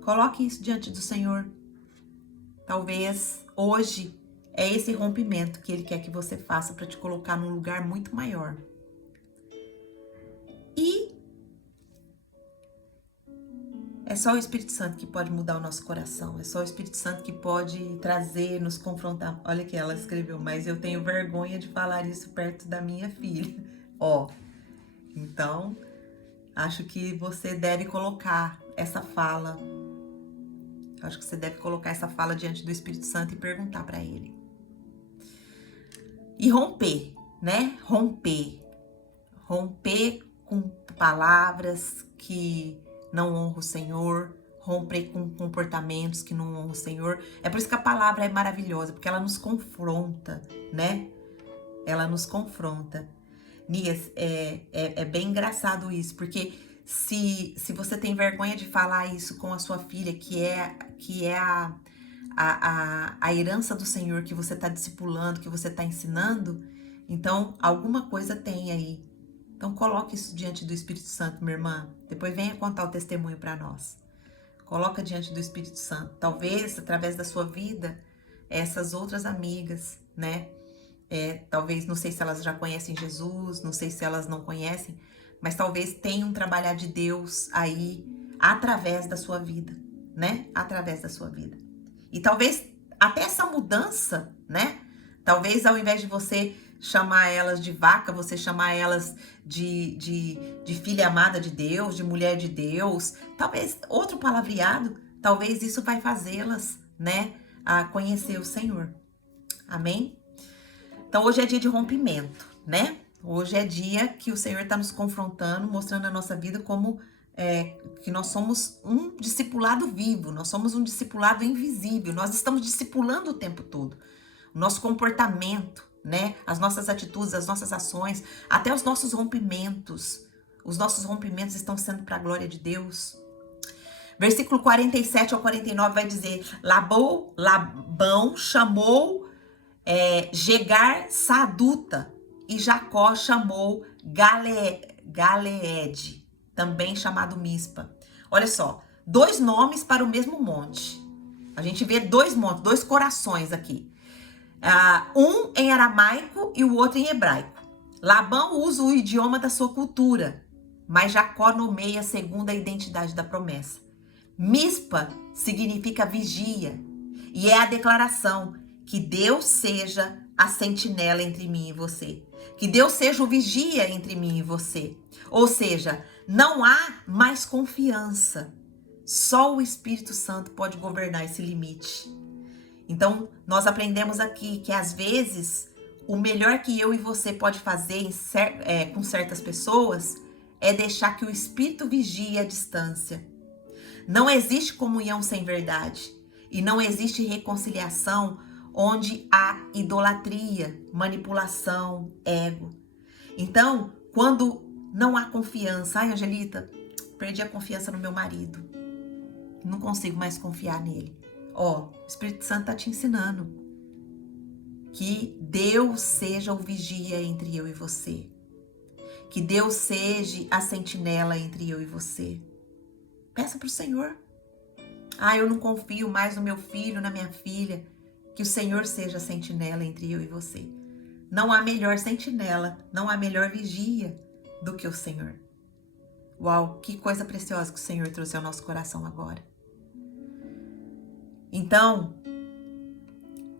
coloque isso diante do Senhor. Talvez hoje é esse rompimento que ele quer que você faça para te colocar num lugar muito maior. E é só o Espírito Santo que pode mudar o nosso coração. É só o Espírito Santo que pode trazer, nos confrontar. Olha que ela escreveu, mas eu tenho vergonha de falar isso perto da minha filha. Ó, então, acho que você deve colocar essa fala. Acho que você deve colocar essa fala diante do Espírito Santo e perguntar para ele. E romper, né? Romper com palavras que não honram o Senhor, romper com comportamentos que não honram o Senhor. É por isso que a palavra é maravilhosa, porque ela nos confronta, né? Ela nos confronta. Nias, é bem engraçado isso, porque se você tem vergonha de falar isso com a sua filha, que é a herança do Senhor que você está discipulando, que você está ensinando, então alguma coisa tem aí. Então coloque isso diante do Espírito Santo, minha irmã. Depois venha contar o testemunho para nós. Coloca diante do Espírito Santo. Talvez, através da sua vida, essas outras amigas, né? Talvez, não sei se elas já conhecem Jesus, não sei se elas não conhecem, mas talvez tenha um trabalhar de Deus aí, através da sua vida, né? Através da sua vida. E talvez até essa mudança, né? Talvez ao invés de você chamar elas de vaca, você chamar elas de filha amada de Deus, de mulher de Deus, talvez outro palavreado, talvez isso vai fazê-las, né? A conhecer o Senhor. Amém? Então hoje é dia de rompimento, né? Hoje é dia que o Senhor está nos confrontando, mostrando a nossa vida como que nós somos um discipulado vivo, nós somos um discipulado invisível, nós estamos discipulando o tempo todo. O nosso comportamento, né? As nossas atitudes, as nossas ações, até os nossos rompimentos. Os nossos rompimentos estão sendo para a glória de Deus. Versículo 47 ao 49 vai dizer: Labão chamou Jegar Saduta, e Jacó chamou Galeede, também chamado Mispa. Olha só, 2 nomes para o mesmo monte. A gente vê 2 montes, 2 corações aqui. Um em aramaico e o outro em hebraico. Labão usa o idioma da sua cultura, mas Jacó nomeia segundo a identidade da promessa. Mispa significa vigia, e é a declaração que Deus seja a sentinela entre mim e você. Que Deus seja o vigia entre mim e você. Ou seja, não há mais confiança. Só o Espírito Santo pode governar esse limite. Então, nós aprendemos aqui que às vezes o melhor que eu e você pode fazer com certas pessoas é deixar que o Espírito vigie a distância. Não existe comunhão sem verdade e não existe reconciliação onde há idolatria, manipulação, ego. Então, quando não há confiança, ai, Angelita, perdi a confiança no meu marido, não consigo mais confiar nele. Ó, o Espírito Santo está te ensinando que Deus seja o vigia entre eu e você. Que Deus seja a sentinela entre eu e você. Peça para o Senhor. Eu não confio mais no meu filho, na minha filha. Que o Senhor seja a sentinela entre eu e você. Não há melhor sentinela, não há melhor vigia do que o Senhor. Uau, que coisa preciosa que o Senhor trouxe ao nosso coração agora. Então,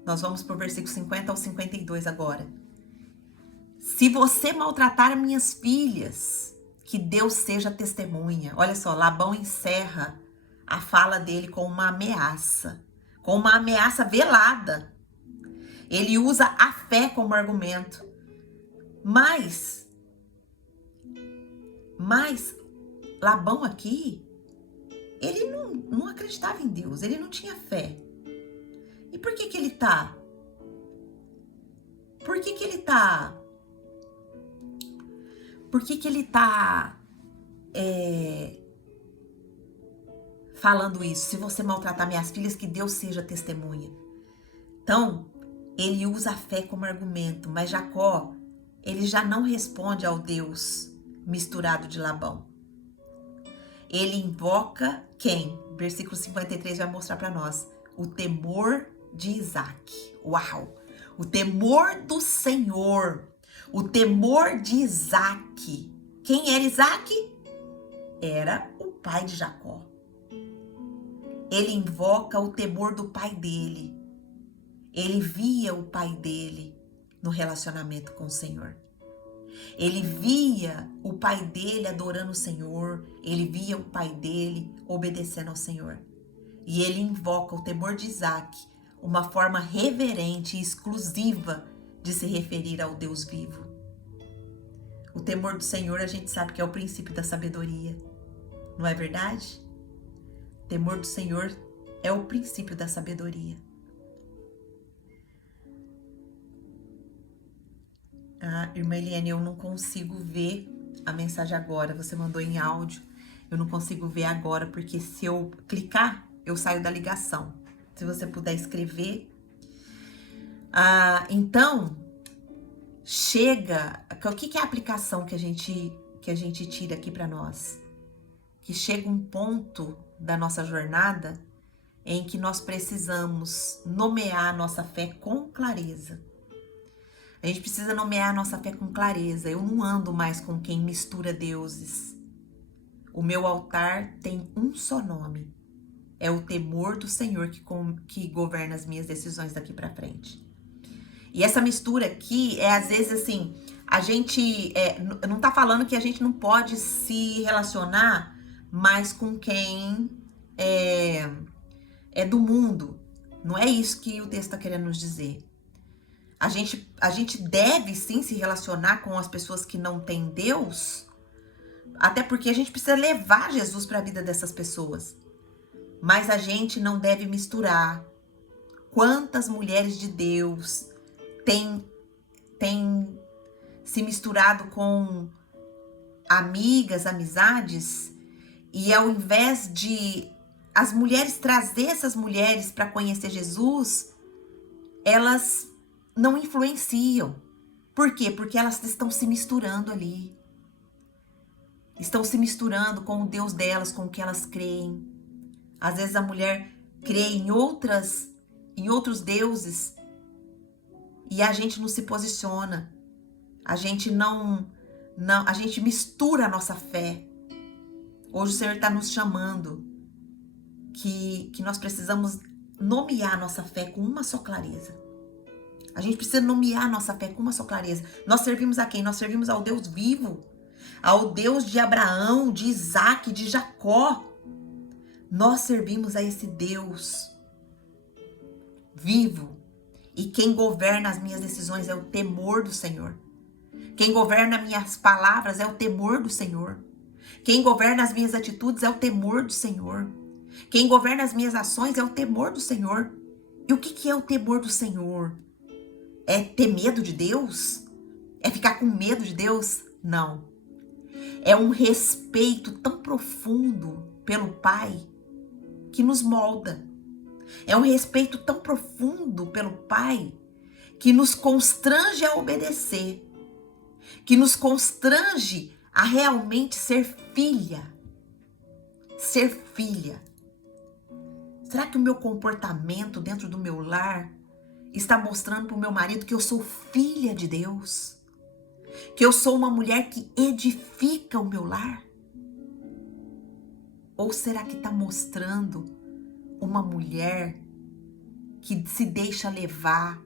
nós vamos para o versículo 50 ao 52 agora. Se você maltratar minhas filhas, que Deus seja testemunha. Olha só, Labão encerra a fala dele com uma ameaça velada. Ele usa a fé como argumento. Mas Labão aqui, ele não acreditava em Deus, ele não tinha fé. E por que ele tá? Por que ele tá falando isso? Se você maltratar minhas filhas, que Deus seja testemunha. Então, ele usa a fé como argumento, mas Jacó, ele já não responde ao Deus misturado de Labão. Ele invoca quem? Versículo 53 vai mostrar para nós. O temor de Isaac. Uau! O temor do Senhor. O temor de Isaac. Quem era Isaac? Era o pai de Jacó. Ele invoca o temor do pai dele. Ele via o pai dele no relacionamento com o Senhor. Ele via o pai dele adorando o Senhor. Ele via o pai dele obedecendo ao Senhor. E ele invoca o temor de Isaac, uma forma reverente e exclusiva de se referir ao Deus vivo. O temor do Senhor, a gente sabe que é o princípio da sabedoria. Não é verdade? O temor do Senhor é o princípio da sabedoria. Irmã Eliane, eu não consigo ver a mensagem agora. Você mandou em áudio. Eu não consigo ver agora, porque se eu clicar, eu saio da ligação. Se você puder escrever. Então, chega... O que é a aplicação que a gente tira aqui para nós? Que chega um ponto da nossa jornada em que nós precisamos nomear a nossa fé com clareza. A gente precisa nomear a nossa fé com clareza. Eu não ando mais com quem mistura deuses. O meu altar tem um só nome. É o temor do Senhor que governa as minhas decisões daqui pra frente. E essa mistura aqui é, às vezes, assim, a gente não tá falando que a gente não pode se relacionar mais com quem é do mundo. Não é isso que o texto tá querendo nos dizer. A gente deve sim se relacionar com as pessoas que não têm Deus, até porque a gente precisa levar Jesus para a vida dessas pessoas. Mas a gente não deve misturar. Quantas mulheres de Deus têm se misturado com amigas, amizades, e ao invés de as mulheres trazer essas mulheres para conhecer Jesus, elas não influenciam. Por quê? Porque elas estão se misturando ali. Estão se misturando com o Deus delas, com o que elas creem. Às vezes a mulher crê em outros deuses e a gente não se posiciona. A gente a gente mistura a nossa fé. Hoje o Senhor está nos chamando que nós precisamos nomear a nossa fé com uma só clareza. A gente precisa nomear a nossa fé com uma só clareza. Nós servimos a quem? Nós servimos ao Deus vivo. Ao Deus de Abraão, de Isaac, de Jacó. Nós servimos a esse Deus vivo. E quem governa as minhas decisões é o temor do Senhor. Quem governa minhas palavras é o temor do Senhor. Quem governa as minhas atitudes é o temor do Senhor. Quem governa as minhas ações é o temor do Senhor. E o que é o temor do Senhor? É ter medo de Deus? É ficar com medo de Deus? Não. É um respeito tão profundo pelo Pai que nos molda. É um respeito tão profundo pelo Pai que nos constrange a obedecer. Que nos constrange a realmente ser filha. Ser filha. Será que o meu comportamento dentro do meu lar está mostrando para o meu marido que eu sou filha de Deus? Que eu sou uma mulher que edifica o meu lar? Ou será que está mostrando uma mulher que se deixa levar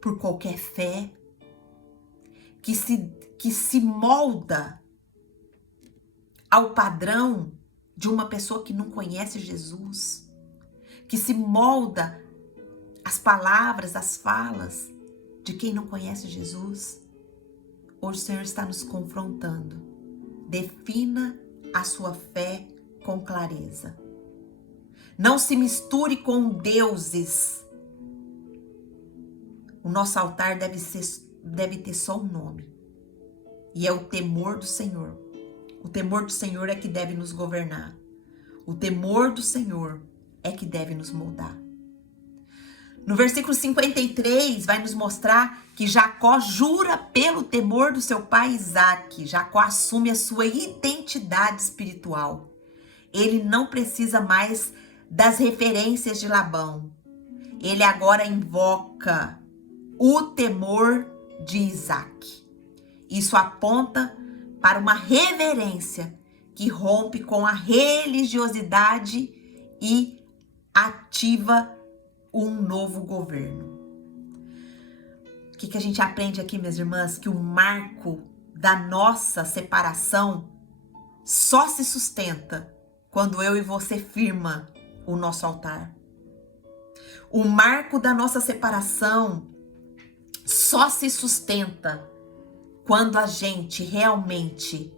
por qualquer fé? Que se molda ao padrão de uma pessoa que não conhece Jesus? Que se molda as palavras, as falas de quem não conhece Jesus. Hoje o Senhor está nos confrontando. Defina a sua fé com clareza. Não se misture com deuses. O nosso altar deve ter só um nome. E é o temor do Senhor. O temor do Senhor é que deve nos governar. O temor do Senhor é que deve nos moldar. No versículo 53 vai nos mostrar que Jacó jura pelo temor do seu pai Isaque. Jacó assume a sua identidade espiritual. Ele não precisa mais das referências de Labão. Ele agora invoca o temor de Isaque. Isso aponta para uma reverência que rompe com a religiosidade e ativa um novo governo. O que a gente aprende aqui, minhas irmãs? Que o marco da nossa separação só se sustenta quando eu e você firma o nosso altar. O marco da nossa separação só se sustenta quando a gente realmente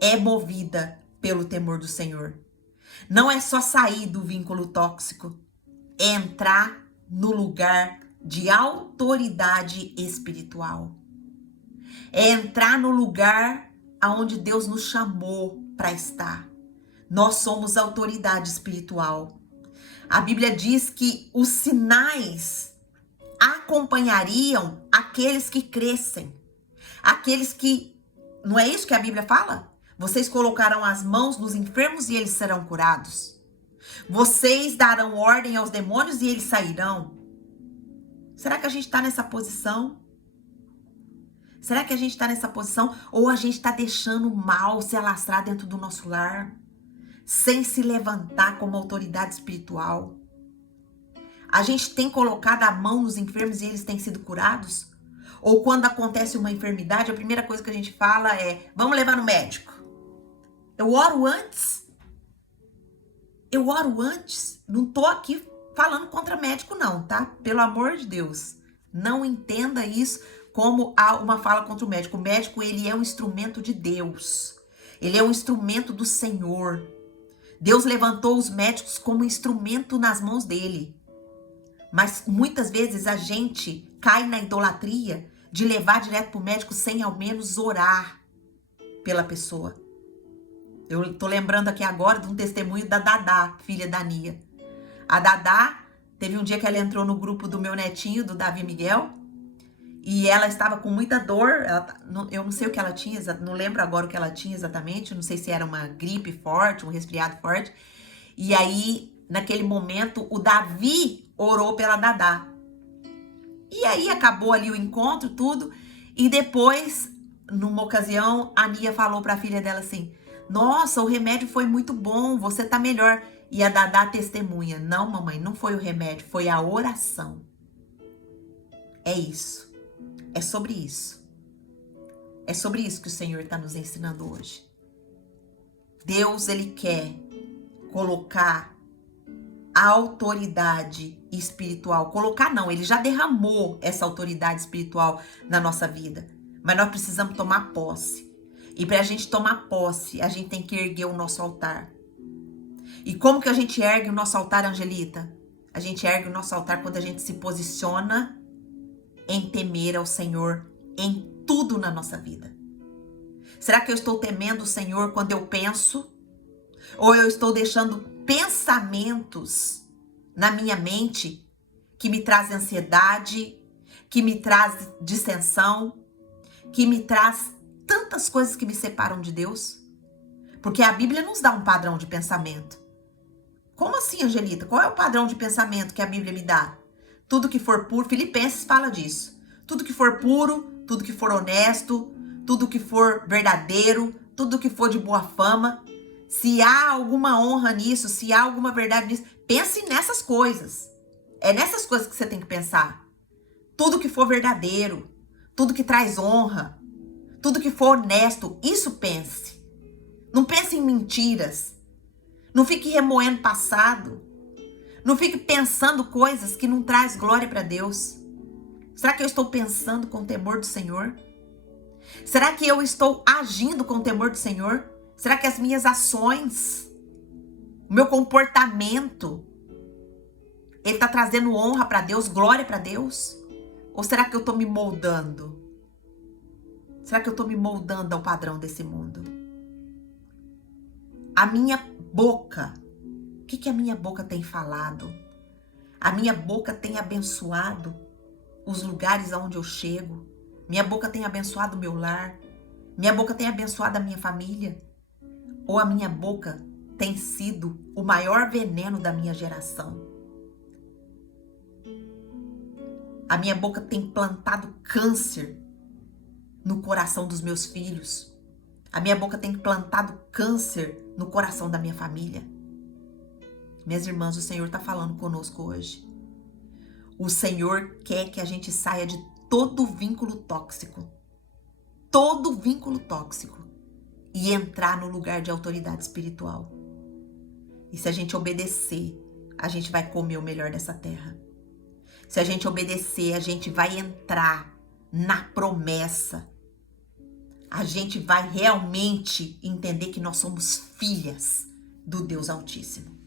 é movida pelo temor do Senhor. Não é só sair do vínculo tóxico, é entrar no lugar de autoridade espiritual. É entrar no lugar aonde Deus nos chamou para estar. Nós somos autoridade espiritual. A Bíblia diz que os sinais acompanhariam aqueles que crescem. Aqueles que... Não é isso que a Bíblia fala? Vocês colocarão as mãos nos enfermos e eles serão curados. Vocês darão ordem aos demônios e eles sairão. Será que a gente está nessa posição? Será que a gente está nessa posição? Ou a gente está deixando o mal se alastrar dentro do nosso lar, sem se levantar como autoridade espiritual? A gente tem colocado a mão nos enfermos e eles têm sido curados? Ou quando acontece uma enfermidade, a primeira coisa que a gente fala é: vamos levar no médico. Eu oro antes. Não tô aqui falando contra médico não, tá? Pelo amor de Deus. Não entenda isso como uma fala contra o médico. O médico, ele é um instrumento de Deus. Ele é um instrumento do Senhor. Deus levantou os médicos como instrumento nas mãos dele. Mas muitas vezes a gente cai na idolatria de levar direto pro médico sem ao menos orar pela pessoa. Eu tô lembrando aqui agora de um testemunho da Dadá, filha da Nia. A Dadá, teve um dia que ela entrou no grupo do meu netinho, do Davi Miguel, e ela estava com muita dor. Eu não sei o que ela tinha, não lembro agora o que ela tinha exatamente, não sei se era uma gripe forte, um resfriado forte. E aí, naquele momento, o Davi orou pela Dadá. E aí acabou ali o encontro, tudo, e depois, numa ocasião, a Nia falou para a filha dela assim: nossa, o remédio foi muito bom, você tá melhor. E a Dadá testemunha: não, mamãe, não foi o remédio, foi a oração. É isso. É sobre isso. É sobre isso que o Senhor está nos ensinando hoje. Deus, ele quer colocar a autoridade espiritual. Colocar não, ele já derramou essa autoridade espiritual na nossa vida. Mas nós precisamos tomar posse. E para a gente tomar posse, a gente tem que erguer o nosso altar. E como que a gente ergue o nosso altar, Angelita? A gente ergue o nosso altar quando a gente se posiciona em temer ao Senhor em tudo na nossa vida. Será que eu estou temendo o Senhor quando eu penso? Ou eu estou deixando pensamentos na minha mente que me trazem ansiedade, que me traz dissensão, que me traz tantas coisas que me separam de Deus? Porque a Bíblia nos dá um padrão de pensamento. Como assim, Angelita? Qual é o padrão de pensamento que a Bíblia me dá? Tudo que for puro, Filipenses fala disso. Tudo que for puro, tudo que for honesto, tudo que for verdadeiro, tudo que for de boa fama. Se há alguma honra nisso, se há alguma verdade nisso, pense nessas coisas. É nessas coisas que você tem que pensar. Tudo que for verdadeiro, tudo que traz honra, tudo que for honesto, isso pense. Não pense em mentiras. Não fique remoendo passado. Não fique pensando coisas que não traz glória para Deus. Será que eu estou pensando com temor do Senhor? Será que eu estou agindo com temor do Senhor? Será que as minhas ações, o meu comportamento, ele está trazendo honra para Deus, glória para Deus? Ou será que eu estou me moldando? Será que eu estou me moldando ao padrão desse mundo? A minha boca, o que a minha boca tem falado? A minha boca tem abençoado os lugares aonde eu chego. Minha boca tem abençoado o meu lar. Minha boca tem abençoado a minha família. Ou a minha boca tem sido o maior veneno da minha geração? A minha boca tem plantado câncer no coração dos meus filhos. A minha boca tem plantado câncer no coração da minha família. Minhas irmãs, o Senhor está falando conosco hoje. O Senhor quer que a gente saia de todo vínculo tóxico. Todo vínculo tóxico. E entrar no lugar de autoridade espiritual. E se a gente obedecer, a gente vai comer o melhor dessa terra. Se a gente obedecer, a gente vai entrar na promessa. A gente vai realmente entender que nós somos filhas do Deus Altíssimo.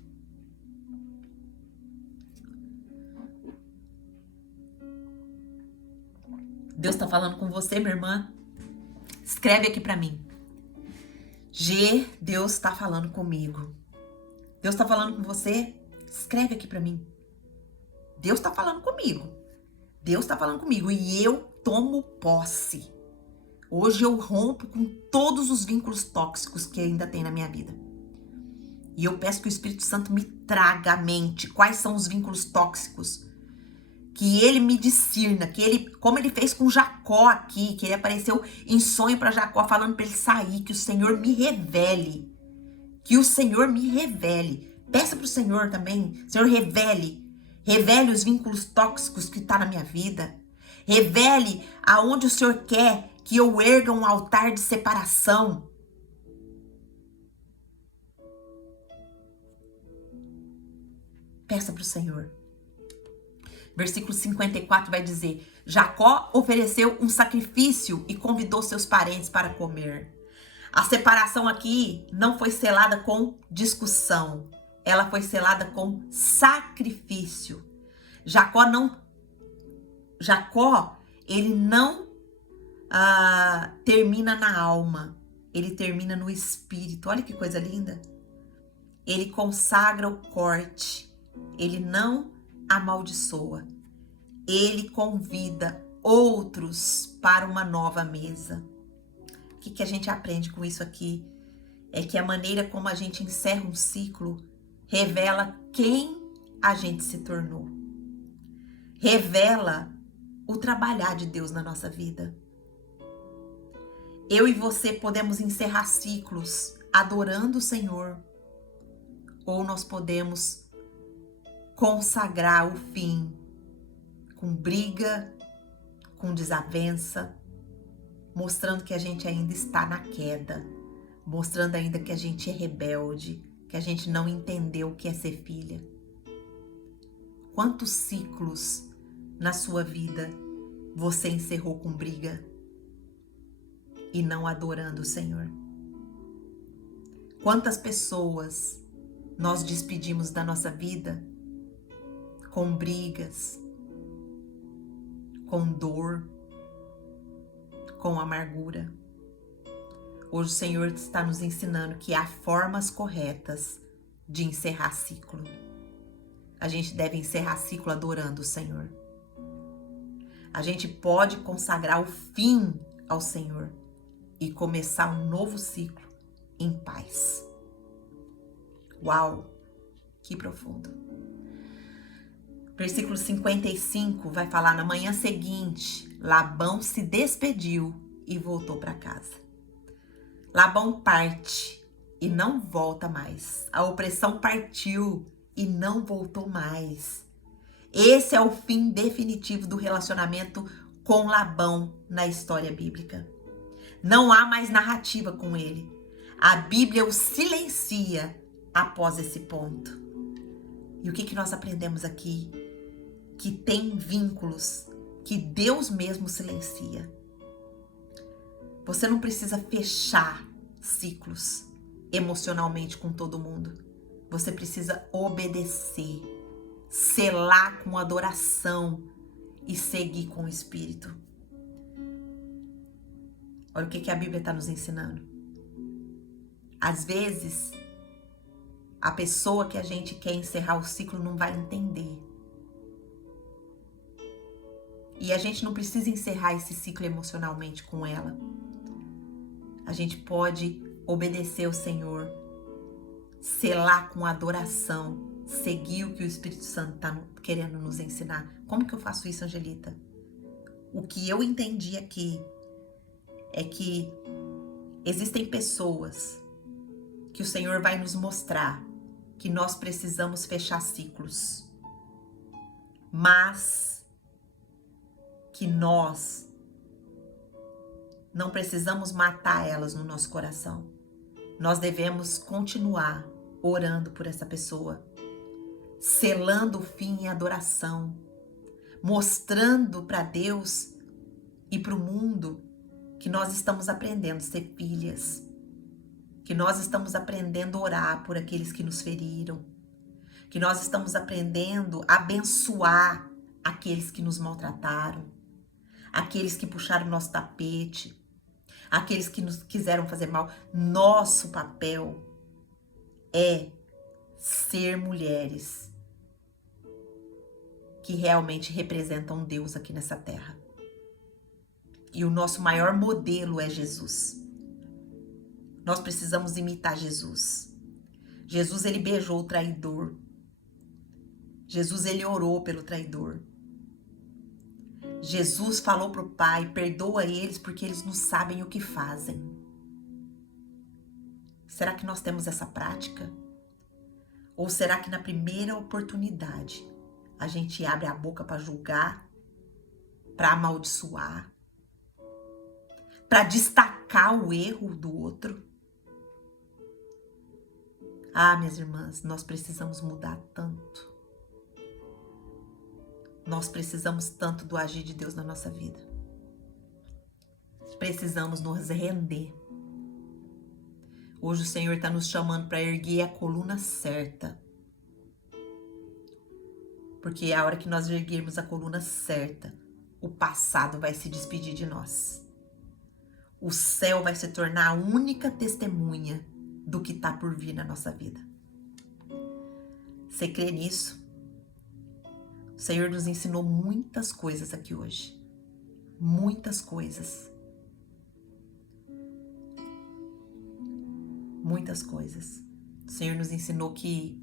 Deus está falando com você, minha irmã? Escreve aqui para mim. G, Deus está falando comigo. Deus está falando com você? Escreve aqui para mim. Deus está falando comigo. Deus está falando comigo e eu tomo posse. Hoje eu rompo com todos os vínculos tóxicos que ainda tem na minha vida. E eu peço que o Espírito Santo me traga à mente quais são os vínculos tóxicos. Que ele me discirna, que ele, como ele fez com Jacó aqui, que ele apareceu em sonho para Jacó falando para ele sair, que o Senhor me revele. Que o Senhor me revele. Peça para o Senhor também, Senhor, revele os vínculos tóxicos que tá na minha vida. Revele aonde o Senhor quer que eu erga um altar de separação. Peça para o Senhor. Versículo 54 vai dizer: Jacó ofereceu um sacrifício e convidou seus parentes para comer. A separação aqui não foi selada com discussão. Ela foi selada com sacrifício. Jacó, ele não termina na alma. Ele termina no espírito. Olha que coisa linda. Ele consagra o corte. Ele não amaldiçoa. Ele convida outros para uma nova mesa. O que a gente aprende com isso aqui? É que a maneira como a gente encerra um ciclo revela quem a gente se tornou. Revela o trabalhar de Deus na nossa vida. Eu e você podemos encerrar ciclos adorando o Senhor, ou nós podemos consagrar o fim com briga, com desavença, mostrando que a gente ainda está na queda, mostrando ainda que a gente é rebelde, que a gente não entendeu o que é ser filha. Quantos ciclos na sua vida você encerrou com briga e não adorando o Senhor? Quantas pessoas nós despedimos da nossa vida com brigas, com dor, com amargura? Hoje o Senhor está nos ensinando que há formas corretas de encerrar ciclo. A gente deve encerrar ciclo adorando o Senhor. A gente pode consagrar o fim ao Senhor e começar um novo ciclo em paz. Uau, que profundo. Versículo 55 vai falar: na manhã seguinte, Labão se despediu e voltou para casa. Labão parte e não volta mais. A opressão partiu e não voltou mais. Esse é o fim definitivo do relacionamento com Labão na história bíblica. Não há mais narrativa com ele. A Bíblia o silencia após esse ponto. E o que nós aprendemos aqui? Que tem vínculos que Deus mesmo silencia. Você não precisa fechar ciclos emocionalmente com todo mundo. Você precisa obedecer, selar com adoração e seguir com o Espírito. Olha o que a Bíblia está nos ensinando. Às vezes, a pessoa que a gente quer encerrar o ciclo não vai entender. E a gente não precisa encerrar esse ciclo emocionalmente com ela. A gente pode obedecer ao Senhor, selar com adoração, seguir o que o Espírito Santo está querendo nos ensinar. Como que eu faço isso, Angelita? O que eu entendi aqui é que existem pessoas que o Senhor vai nos mostrar que nós precisamos fechar ciclos, mas que nós não precisamos matar elas no nosso coração. Nós devemos continuar orando por essa pessoa, selando o fim em adoração, mostrando para Deus e para o mundo que nós estamos aprendendo a ser filhas, que nós estamos aprendendo a orar por aqueles que nos feriram, que nós estamos aprendendo a abençoar aqueles que nos maltrataram, aqueles que puxaram nosso tapete, aqueles que nos quiseram fazer mal. Nosso papel é ser mulheres que realmente representam Deus aqui nessa terra. E o nosso maior modelo é Jesus. Nós precisamos imitar Jesus. Jesus, ele beijou o traidor. Jesus, ele orou pelo traidor. Jesus falou para o Pai, perdoa eles porque eles não sabem o que fazem. Será que nós temos essa prática? Ou será que na primeira oportunidade a gente abre a boca para julgar, para amaldiçoar, para destacar o erro do outro? Ah, minhas irmãs, nós precisamos mudar tanto. Nós precisamos tanto do agir de Deus na nossa vida. Precisamos nos render. Hoje o Senhor está nos chamando para erguer a coluna certa. Porque a hora que nós erguermos a coluna certa, o passado vai se despedir de nós. O céu vai se tornar a única testemunha do que está por vir na nossa vida. Você crê nisso? O Senhor nos ensinou muitas coisas aqui hoje. Muitas coisas. Muitas coisas. O Senhor nos ensinou que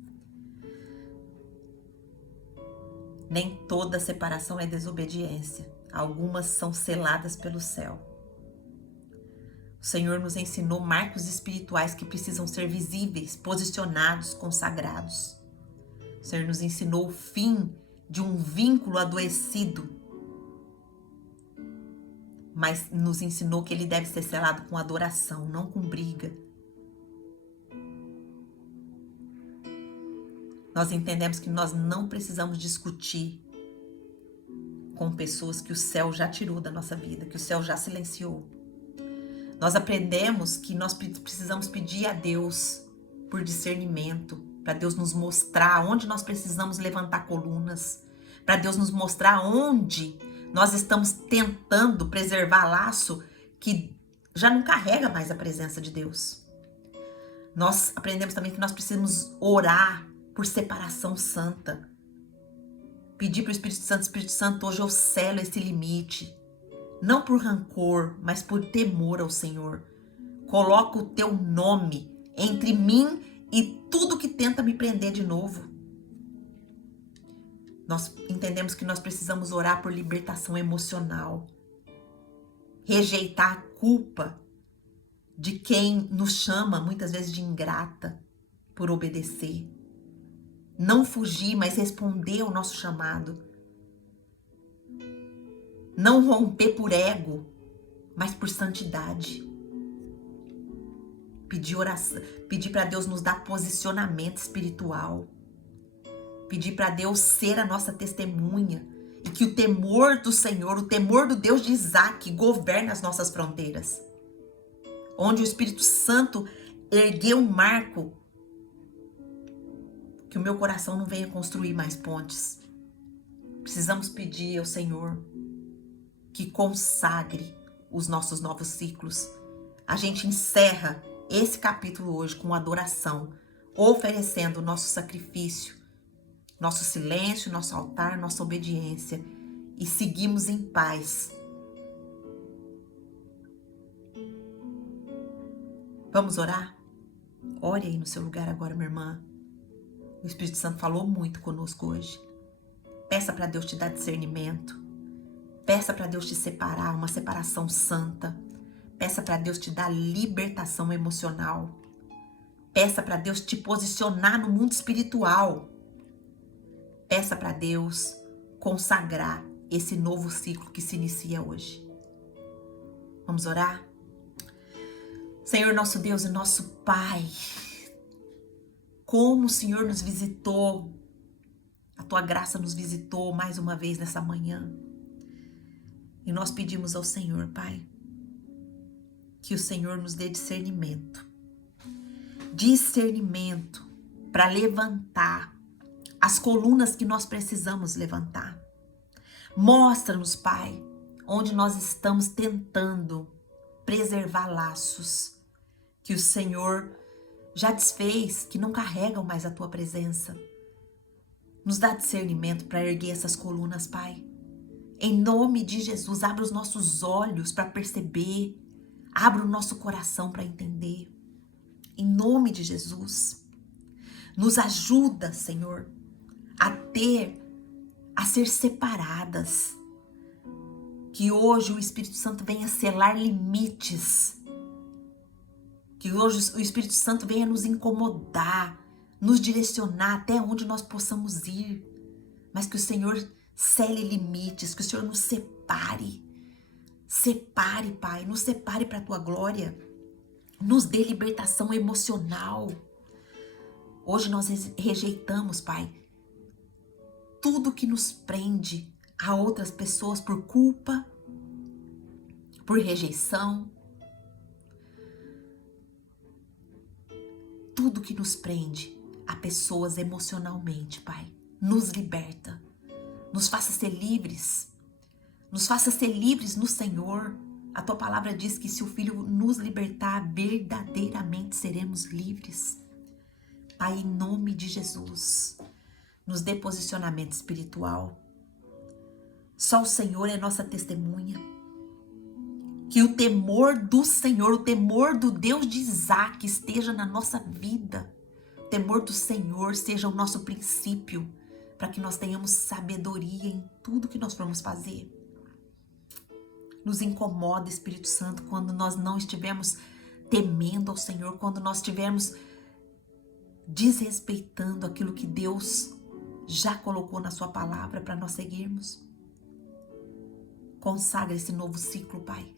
nem toda separação é desobediência. Algumas são seladas pelo céu. O Senhor nos ensinou marcos espirituais que precisam ser visíveis, posicionados, consagrados. O Senhor nos ensinou o fim de um vínculo adoecido, mas nos ensinou que ele deve ser selado com adoração, não com briga. Nós entendemos que nós não precisamos discutir com pessoas que o céu já tirou da nossa vida, que o céu já silenciou. Nós aprendemos que nós precisamos pedir a Deus por discernimento, para Deus nos mostrar onde nós precisamos levantar colunas, para Deus nos mostrar onde nós estamos tentando preservar laço que já não carrega mais a presença de Deus. Nós aprendemos também que nós precisamos orar por separação santa. Pedir para o Espírito Santo, hoje eu selo esse limite. Não por rancor, mas por temor ao Senhor. Coloca o teu nome entre mim e tudo que tenta me prender de novo. Nós entendemos que nós precisamos orar por libertação emocional. Rejeitar a culpa de quem nos chama, muitas vezes, de ingrata por obedecer. Não fugir, mas responder ao nosso chamado. Não romper por ego, mas por santidade. Pedir oração, pedir para Deus nos dar posicionamento espiritual. Pedir para Deus ser a nossa testemunha e que o temor do Senhor, o temor do Deus de Isaac governe as nossas fronteiras. Onde o Espírito Santo ergueu um marco, que o meu coração não venha construir mais pontes. Precisamos pedir ao Senhor que consagre os nossos novos ciclos. A gente encerra esse capítulo hoje com adoração, oferecendo o nosso sacrifício, nosso silêncio, nosso altar, nossa obediência, e seguimos em paz. Vamos orar? Ore aí no seu lugar agora, minha irmã. O Espírito Santo falou muito conosco hoje. Peça para Deus te dar discernimento. Peça para Deus te separar, uma separação santa. Peça para Deus te dar libertação emocional. Peça para Deus te posicionar no mundo espiritual. Peça para Deus consagrar esse novo ciclo que se inicia hoje. Vamos orar? Senhor, nosso Deus e nosso Pai, como o Senhor nos visitou, a Tua graça nos visitou mais uma vez nessa manhã. E nós pedimos ao Senhor, Pai, que o Senhor nos dê discernimento. Discernimento para levantar as colunas que nós precisamos levantar. Mostra-nos, Pai, onde nós estamos tentando preservar laços que o Senhor já desfez, que não carregam mais a Tua presença. Nos dá discernimento para erguer essas colunas, Pai. Em nome de Jesus, abra os nossos olhos para perceber, abra o nosso coração para entender. Em nome de Jesus, nos ajuda, Senhor, a ser separadas. Que hoje o Espírito Santo venha selar limites. Que hoje o Espírito Santo venha nos incomodar, nos direcionar até onde nós possamos ir. Mas que o Senhor cele limites, que o Senhor nos separe. Separe, Pai, nos separe para a Tua glória. Nos dê libertação emocional. Hoje nós rejeitamos, Pai, tudo que nos prende a outras pessoas por culpa, por rejeição. Tudo que nos prende a pessoas emocionalmente, Pai, nos liberta. Nos faça ser livres. Nos faça ser livres no Senhor. A Tua palavra diz que se o Filho nos libertar, verdadeiramente seremos livres. Pai, em nome de Jesus, nos dê posicionamento espiritual. Só o Senhor é nossa testemunha. Que o temor do Senhor, o temor do Deus de Isaac esteja na nossa vida. O temor do Senhor seja o nosso princípio, para que nós tenhamos sabedoria em tudo que nós formos fazer. Nos incomoda, Espírito Santo, quando nós não estivermos temendo ao Senhor, quando nós estivermos desrespeitando aquilo que Deus já colocou na Sua palavra para nós seguirmos. Consagra esse novo ciclo, Pai.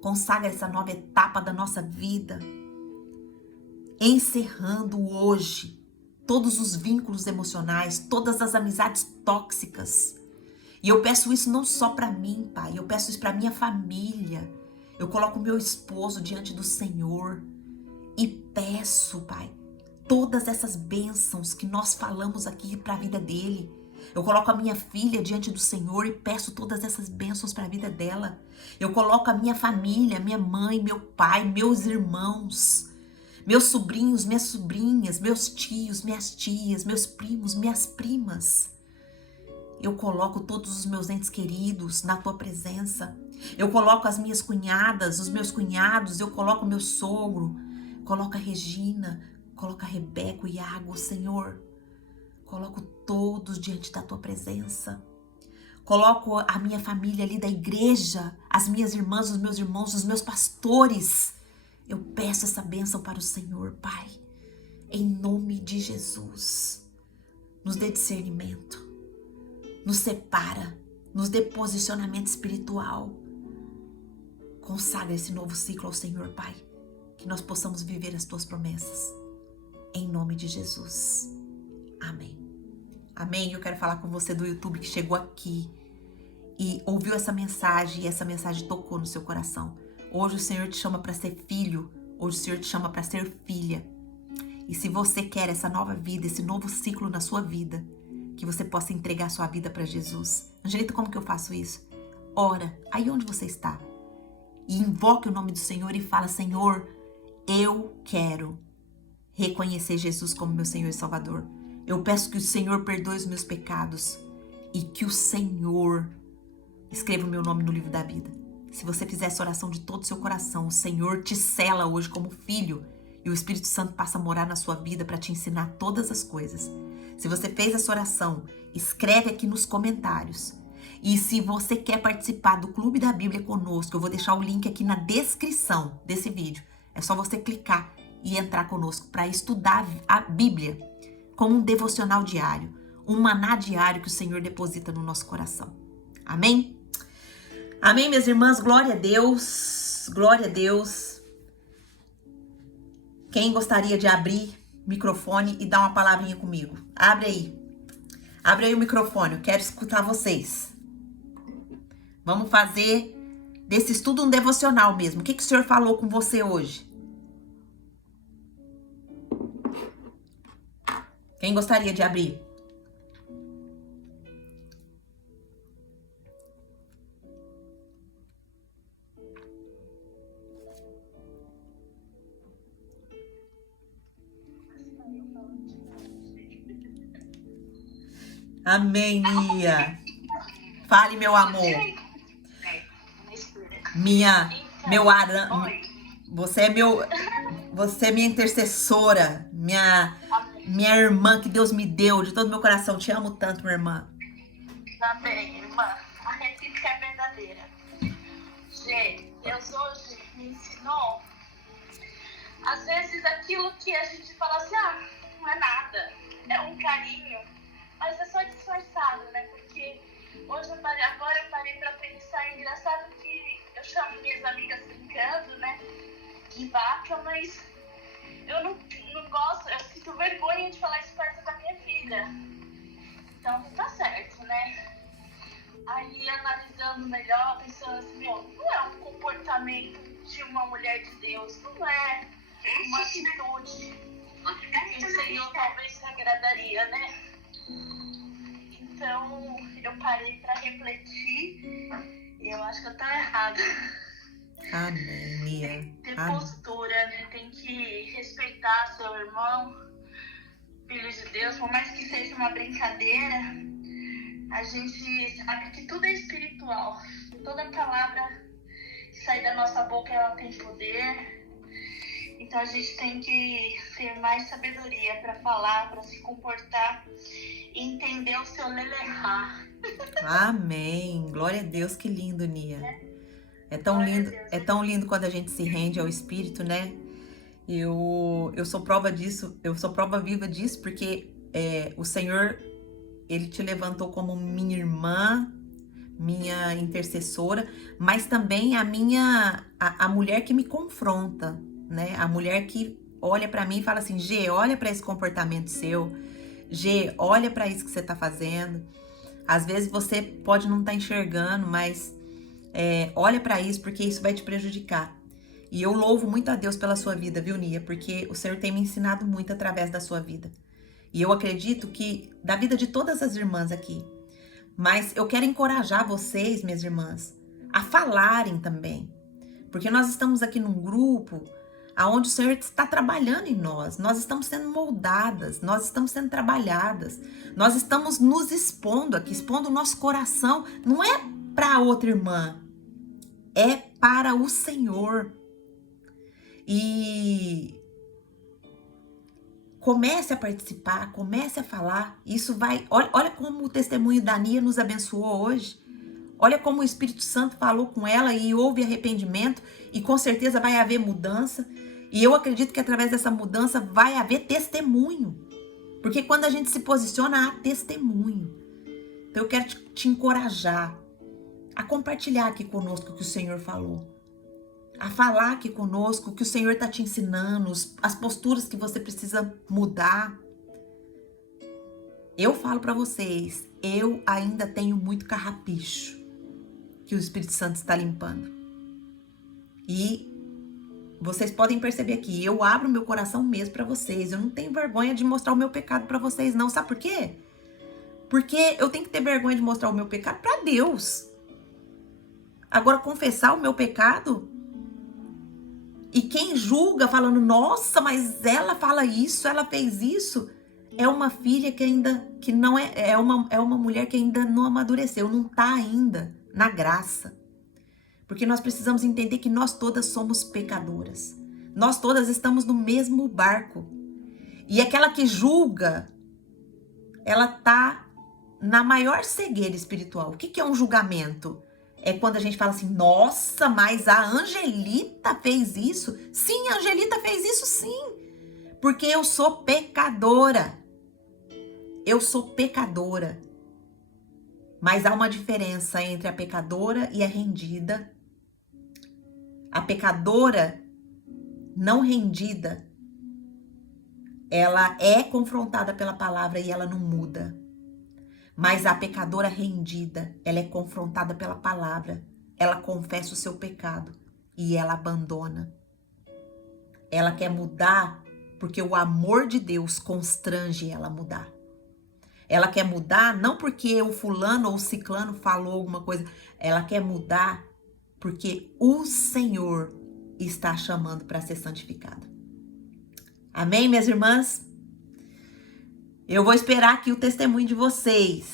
Consagra essa nova etapa da nossa vida, encerrando hoje todos os vínculos emocionais, todas as amizades tóxicas. E eu peço isso não só para mim, Pai, eu peço isso para minha família. Eu coloco o meu esposo diante do Senhor e peço, Pai, todas essas bênçãos que nós falamos aqui para a vida dele. Eu coloco a minha filha diante do Senhor e peço todas essas bênçãos para a vida dela. Eu coloco a minha família, minha mãe, meu pai, meus irmãos, meus sobrinhos, minhas sobrinhas, meus tios, minhas tias, meus primos, minhas primas. Eu coloco todos os meus entes queridos na Tua presença. Eu coloco as minhas cunhadas, os meus cunhados, eu coloco o meu sogro, coloco a Regina, coloco a Rebeca, o Iago, Senhor. Coloco todos diante da Tua presença. Coloco a minha família ali da igreja, as minhas irmãs, os meus irmãos, os meus pastores. Eu peço essa bênção para o Senhor, Pai. Em nome de Jesus. Nos dê discernimento. Nos separa. Nos dê posicionamento espiritual. Consagra esse novo ciclo ao Senhor, Pai. Que nós possamos viver as Tuas promessas. Em nome de Jesus. Amém. Amém? Eu quero falar com você do YouTube que chegou aqui e ouviu essa mensagem e essa mensagem tocou no seu coração. Hoje o Senhor te chama para ser filho, hoje o Senhor te chama para ser filha. E se você quer essa nova vida, esse novo ciclo na sua vida, que você possa entregar sua vida para Jesus. Angelita, como que eu faço isso? Ora, aí onde você está. E invoque o nome do Senhor e fala: Senhor, eu quero reconhecer Jesus como meu Senhor e Salvador. Eu peço que o Senhor perdoe os meus pecados e que o Senhor escreva o meu nome no livro da vida. Se você fizer essa oração de todo o seu coração, o Senhor te sela hoje como filho e o Espírito Santo passa a morar na sua vida para te ensinar todas as coisas. Se você fez essa oração, escreve aqui nos comentários. E se você quer participar do Clube da Bíblia conosco, eu vou deixar o link aqui na descrição desse vídeo. É só você clicar e entrar conosco para estudar a Bíblia como um devocional diário, um maná diário que o Senhor deposita no nosso coração. Amém? Amém, minhas irmãs? Glória a Deus. Glória a Deus. Quem gostaria de abrir o microfone e dar uma palavrinha comigo? Abre aí. Abre aí o microfone, eu quero escutar vocês. Vamos fazer desse estudo um devocional mesmo. O que o Senhor falou com você hoje? Quem gostaria de abrir? Amém, Nia. Fale, meu amor. Meu arão. Você é minha intercessora, minha irmã que Deus me deu de todo meu coração. Te amo tanto, minha irmã. Também, irmã. A recíproca é verdadeira. Gente, Deus hoje me ensinou, às vezes, aquilo que a gente fala assim, não é nada, é um carinho, mas é só disfarçado, né? Porque hoje agora eu parei pra pensar, é engraçado que eu chamo minhas amigas brincando, né? De vaca, mas eu não gosto, eu sinto vergonha de falar isso perto da minha filha. Então não tá certo, né? Aí analisando melhor, pensando assim, não é um comportamento de uma mulher de Deus, não é uma atitude que o Senhor talvez se agradaria, né? Então eu parei pra refletir e eu acho que eu tô errada. Amém, Nia. Tem que ter postura, né? Tem que respeitar seu irmão, filho de Deus, por mais que seja uma brincadeira, a gente sabe que tudo é espiritual. Toda palavra que sai da nossa boca, ela tem poder. Então a gente tem que ter mais sabedoria para falar, para se comportar e entender o seu lelehá. Amém. Glória a Deus, que lindo, Nia. É tão lindo quando a gente se rende ao Espírito, né? Eu sou prova disso, eu sou prova viva disso, porque o Senhor, Ele te levantou como minha irmã, minha intercessora, mas também a mulher que me confronta, né? A mulher que olha pra mim e fala assim, Gê, olha pra esse comportamento seu, Gê, olha pra isso que você tá fazendo. Às vezes você pode não estar enxergando, mas olha pra isso, porque isso vai te prejudicar. E eu louvo muito a Deus pela sua vida, viu, Nia? Porque o Senhor tem me ensinado muito através da sua vida. E eu acredito que da vida de todas as irmãs aqui. Mas eu quero encorajar vocês, minhas irmãs, a falarem também. Porque nós estamos aqui num grupo onde o Senhor está trabalhando em nós. Nós estamos sendo moldadas, nós estamos sendo trabalhadas. Nós estamos nos expondo aqui, expondo o nosso coração. Não é para outra irmã, é para o Senhor. E comece a participar, comece a falar. Isso vai... Olha como o testemunho da Nia nos abençoou hoje. Olha como o Espírito Santo falou com ela e houve arrependimento. E com certeza vai haver mudança. E eu acredito que através dessa mudança vai haver testemunho. Porque quando a gente se posiciona, há testemunho. Então eu quero te encorajar a compartilhar aqui conosco o que o Senhor falou. A falar aqui conosco o que o Senhor está te ensinando, as posturas que você precisa mudar. Eu falo para vocês, eu ainda tenho muito carrapicho que o Espírito Santo está limpando. E vocês podem perceber aqui, eu abro meu coração mesmo para vocês. Eu não tenho vergonha de mostrar o meu pecado para vocês, não. Sabe por quê? Porque eu tenho que ter vergonha de mostrar o meu pecado para Deus. Agora, confessar o meu pecado, e quem julga falando, nossa, mas ela fala isso, ela fez isso, é uma filha que não é uma mulher que ainda não amadureceu, não tá ainda na graça. Porque nós precisamos entender que nós todas somos pecadoras. Nós todas estamos no mesmo barco. E aquela que julga, ela tá na maior cegueira espiritual. O que é um julgamento? É quando a gente fala assim, nossa, mas a Angelita fez isso? Sim, a Angelita fez isso sim. Porque eu sou pecadora. Eu sou pecadora. Mas há uma diferença entre a pecadora e a rendida. A pecadora não rendida, ela é confrontada pela palavra e ela não muda. Mas a pecadora rendida, ela é confrontada pela palavra, ela confessa o seu pecado e ela abandona. Ela quer mudar porque o amor de Deus constrange ela a mudar. Ela quer mudar não porque o fulano ou o ciclano falou alguma coisa, ela quer mudar porque o Senhor está chamando para ser santificada. Amém, minhas irmãs? Eu vou esperar aqui o testemunho de vocês.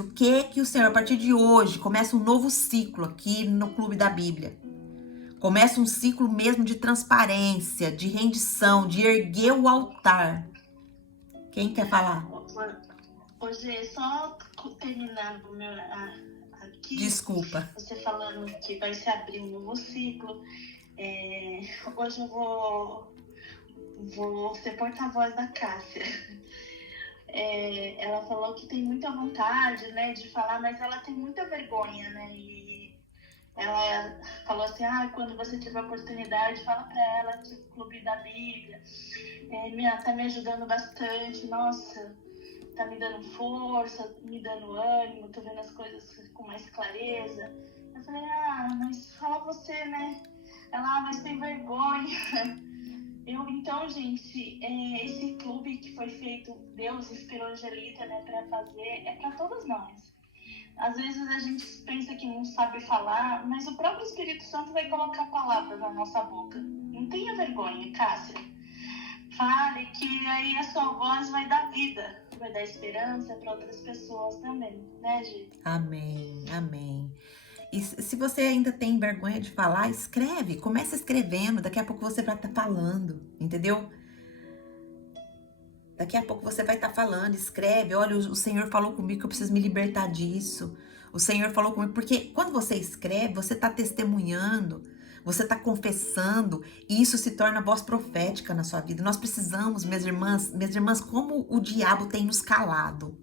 O que o Senhor, a partir de hoje, começa um novo ciclo aqui no Clube da Bíblia. Começa um ciclo mesmo de transparência, de rendição, de erguer o altar. Quem quer falar? Hoje, só terminando o meu aqui. Desculpa. Você falando que vai se abrir um novo ciclo. Hoje eu vou ser porta-voz da Cássia. Ela falou que tem muita vontade, né, de falar, mas ela tem muita vergonha, né? E ela falou assim, quando você tiver oportunidade, fala pra ela que o Clube da Bíblia tá me ajudando bastante, nossa, tá me dando força, me dando ânimo, tô vendo as coisas com mais clareza. Eu falei, mas fala você, né? Ela, mas tem vergonha. Então, gente, esse clube que foi feito, Deus inspirou a Angelita, né, para fazer, é para todos nós. Às vezes a gente pensa que não sabe falar, mas o próprio Espírito Santo vai colocar palavras na nossa boca. Não tenha vergonha, Cássia. Fale que aí a sua voz vai dar vida, vai dar esperança para outras pessoas também, né, gente? Amém, amém. E se você ainda tem vergonha de falar, escreve, começa escrevendo, daqui a pouco você vai estar falando, entendeu? Daqui a pouco você vai estar falando, escreve, olha, o Senhor falou comigo que eu preciso me libertar disso. O Senhor falou comigo, porque quando você escreve, você está testemunhando, você está confessando, e isso se torna voz profética na sua vida. Nós precisamos, minhas irmãs, como o diabo tem nos calado,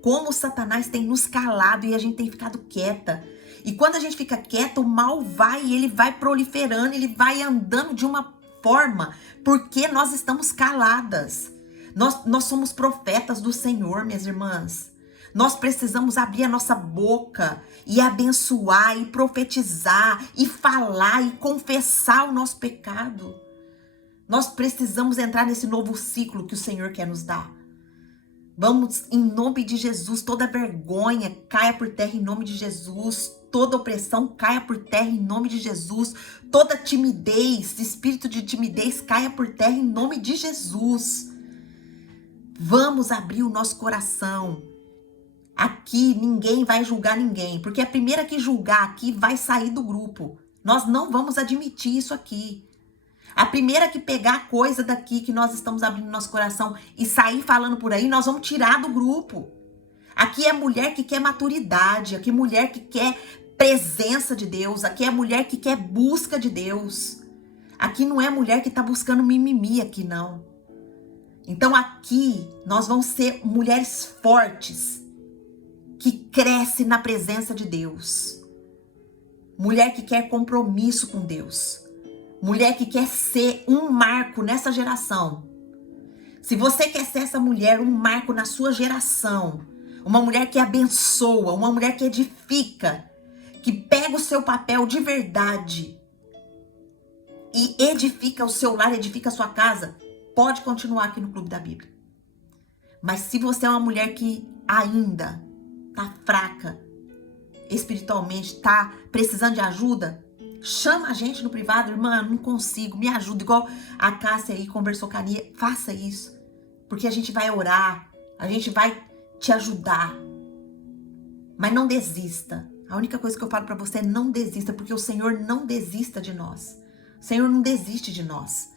como o Satanás tem nos calado e a gente tem ficado quieta. E quando a gente fica quieta, o mal ele vai proliferando, ele vai andando de uma forma, porque nós estamos caladas. Nós somos profetas do Senhor, minhas irmãs. Nós precisamos abrir a nossa boca e abençoar, e profetizar, e falar, e confessar o nosso pecado. Nós precisamos entrar nesse novo ciclo que o Senhor quer nos dar. Vamos, em nome de Jesus, toda vergonha caia por terra em nome de Jesus. Toda opressão caia por terra em nome de Jesus. Toda timidez, espírito de timidez caia por terra em nome de Jesus. Vamos abrir o nosso coração. Aqui ninguém vai julgar ninguém, porque a primeira que julgar aqui vai sair do grupo. Nós não vamos admitir isso aqui. A primeira que pegar a coisa daqui que nós estamos abrindo nosso coração e sair falando por aí, nós vamos tirar do grupo. Aqui é mulher que quer maturidade, aqui é mulher que quer presença de Deus, aqui é mulher que quer busca de Deus. Aqui não é mulher que está buscando mimimi aqui, não. Então aqui nós vamos ser mulheres fortes, que crescem na presença de Deus. Mulher que quer compromisso com Deus. Mulher que quer ser um marco nessa geração. Se você quer ser essa mulher, um marco na sua geração, uma mulher que abençoa, uma mulher que edifica, que pega o seu papel de verdade e edifica o seu lar, edifica a sua casa, pode continuar aqui no Clube da Bíblia. Mas se você é uma mulher que ainda tá fraca espiritualmente, tá precisando de ajuda, chama a gente no privado, irmã, não consigo, me ajuda, igual a Cássia aí conversou com a Nia, faça isso, porque a gente vai orar, a gente vai te ajudar, mas não desista. A única coisa que eu falo pra você é não desista, porque o Senhor não desista de nós, o Senhor não desiste de nós,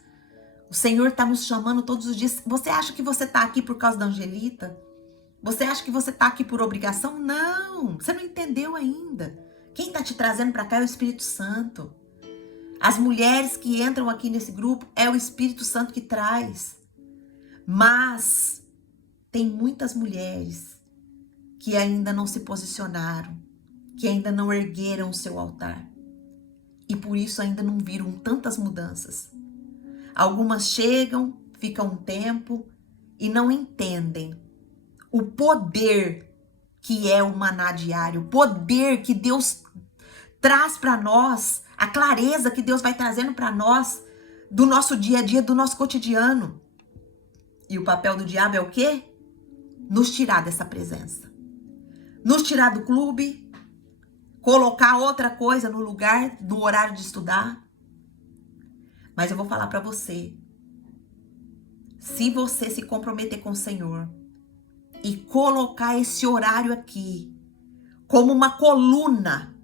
o Senhor tá nos chamando todos os dias. Você acha que você tá aqui por causa da Angelita? Você acha que você tá aqui por obrigação? Não, você não entendeu ainda. Quem tá te trazendo pra cá é o Espírito Santo. As mulheres que entram aqui nesse grupo é o Espírito Santo que traz. Mas tem muitas mulheres que ainda não se posicionaram, que ainda não ergueram o seu altar. E por isso ainda não viram tantas mudanças. Algumas chegam, ficam um tempo e não entendem o poder que é o maná diário, o poder que Deus traz para nós, a clareza que Deus vai trazendo para nós do nosso dia a dia, do nosso cotidiano. E o papel do diabo é o quê? Nos tirar dessa presença. Nos tirar do clube, colocar outra coisa no lugar do horário de estudar. Mas eu vou falar para você, se você se comprometer com o Senhor e colocar esse horário aqui como uma coluna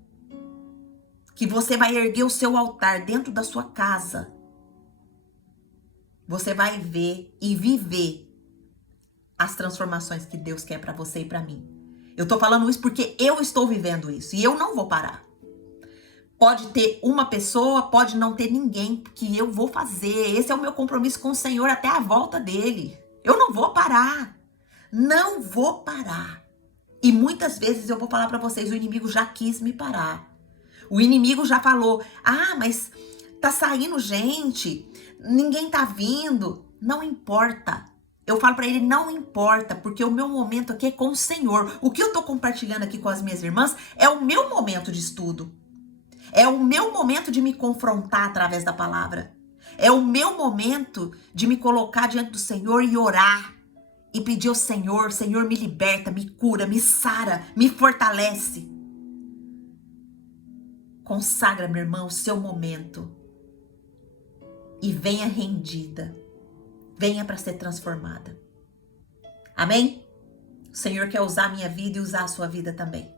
que você vai erguer o seu altar dentro da sua casa, você vai ver e viver as transformações que Deus quer para você e para mim. Eu tô falando isso porque eu estou vivendo isso e eu não vou parar. Pode ter uma pessoa, pode não ter ninguém, que eu vou fazer. Esse é o meu compromisso com o Senhor até a volta dele. Eu não vou parar. Não vou parar. E muitas vezes eu vou falar para vocês, o inimigo já quis me parar. O inimigo já falou, mas tá saindo gente, ninguém tá vindo. Não importa. Eu falo para ele, não importa, porque o meu momento aqui é com o Senhor. O que eu tô compartilhando aqui com as minhas irmãs é o meu momento de estudo. É o meu momento de me confrontar através da palavra. É o meu momento de me colocar diante do Senhor e orar. E pedir ao Senhor, Senhor, me liberta, me cura, me sara, me fortalece. Consagra, meu irmão, o seu momento. E venha rendida. Venha para ser transformada. Amém? O Senhor quer usar a minha vida e usar a sua vida também.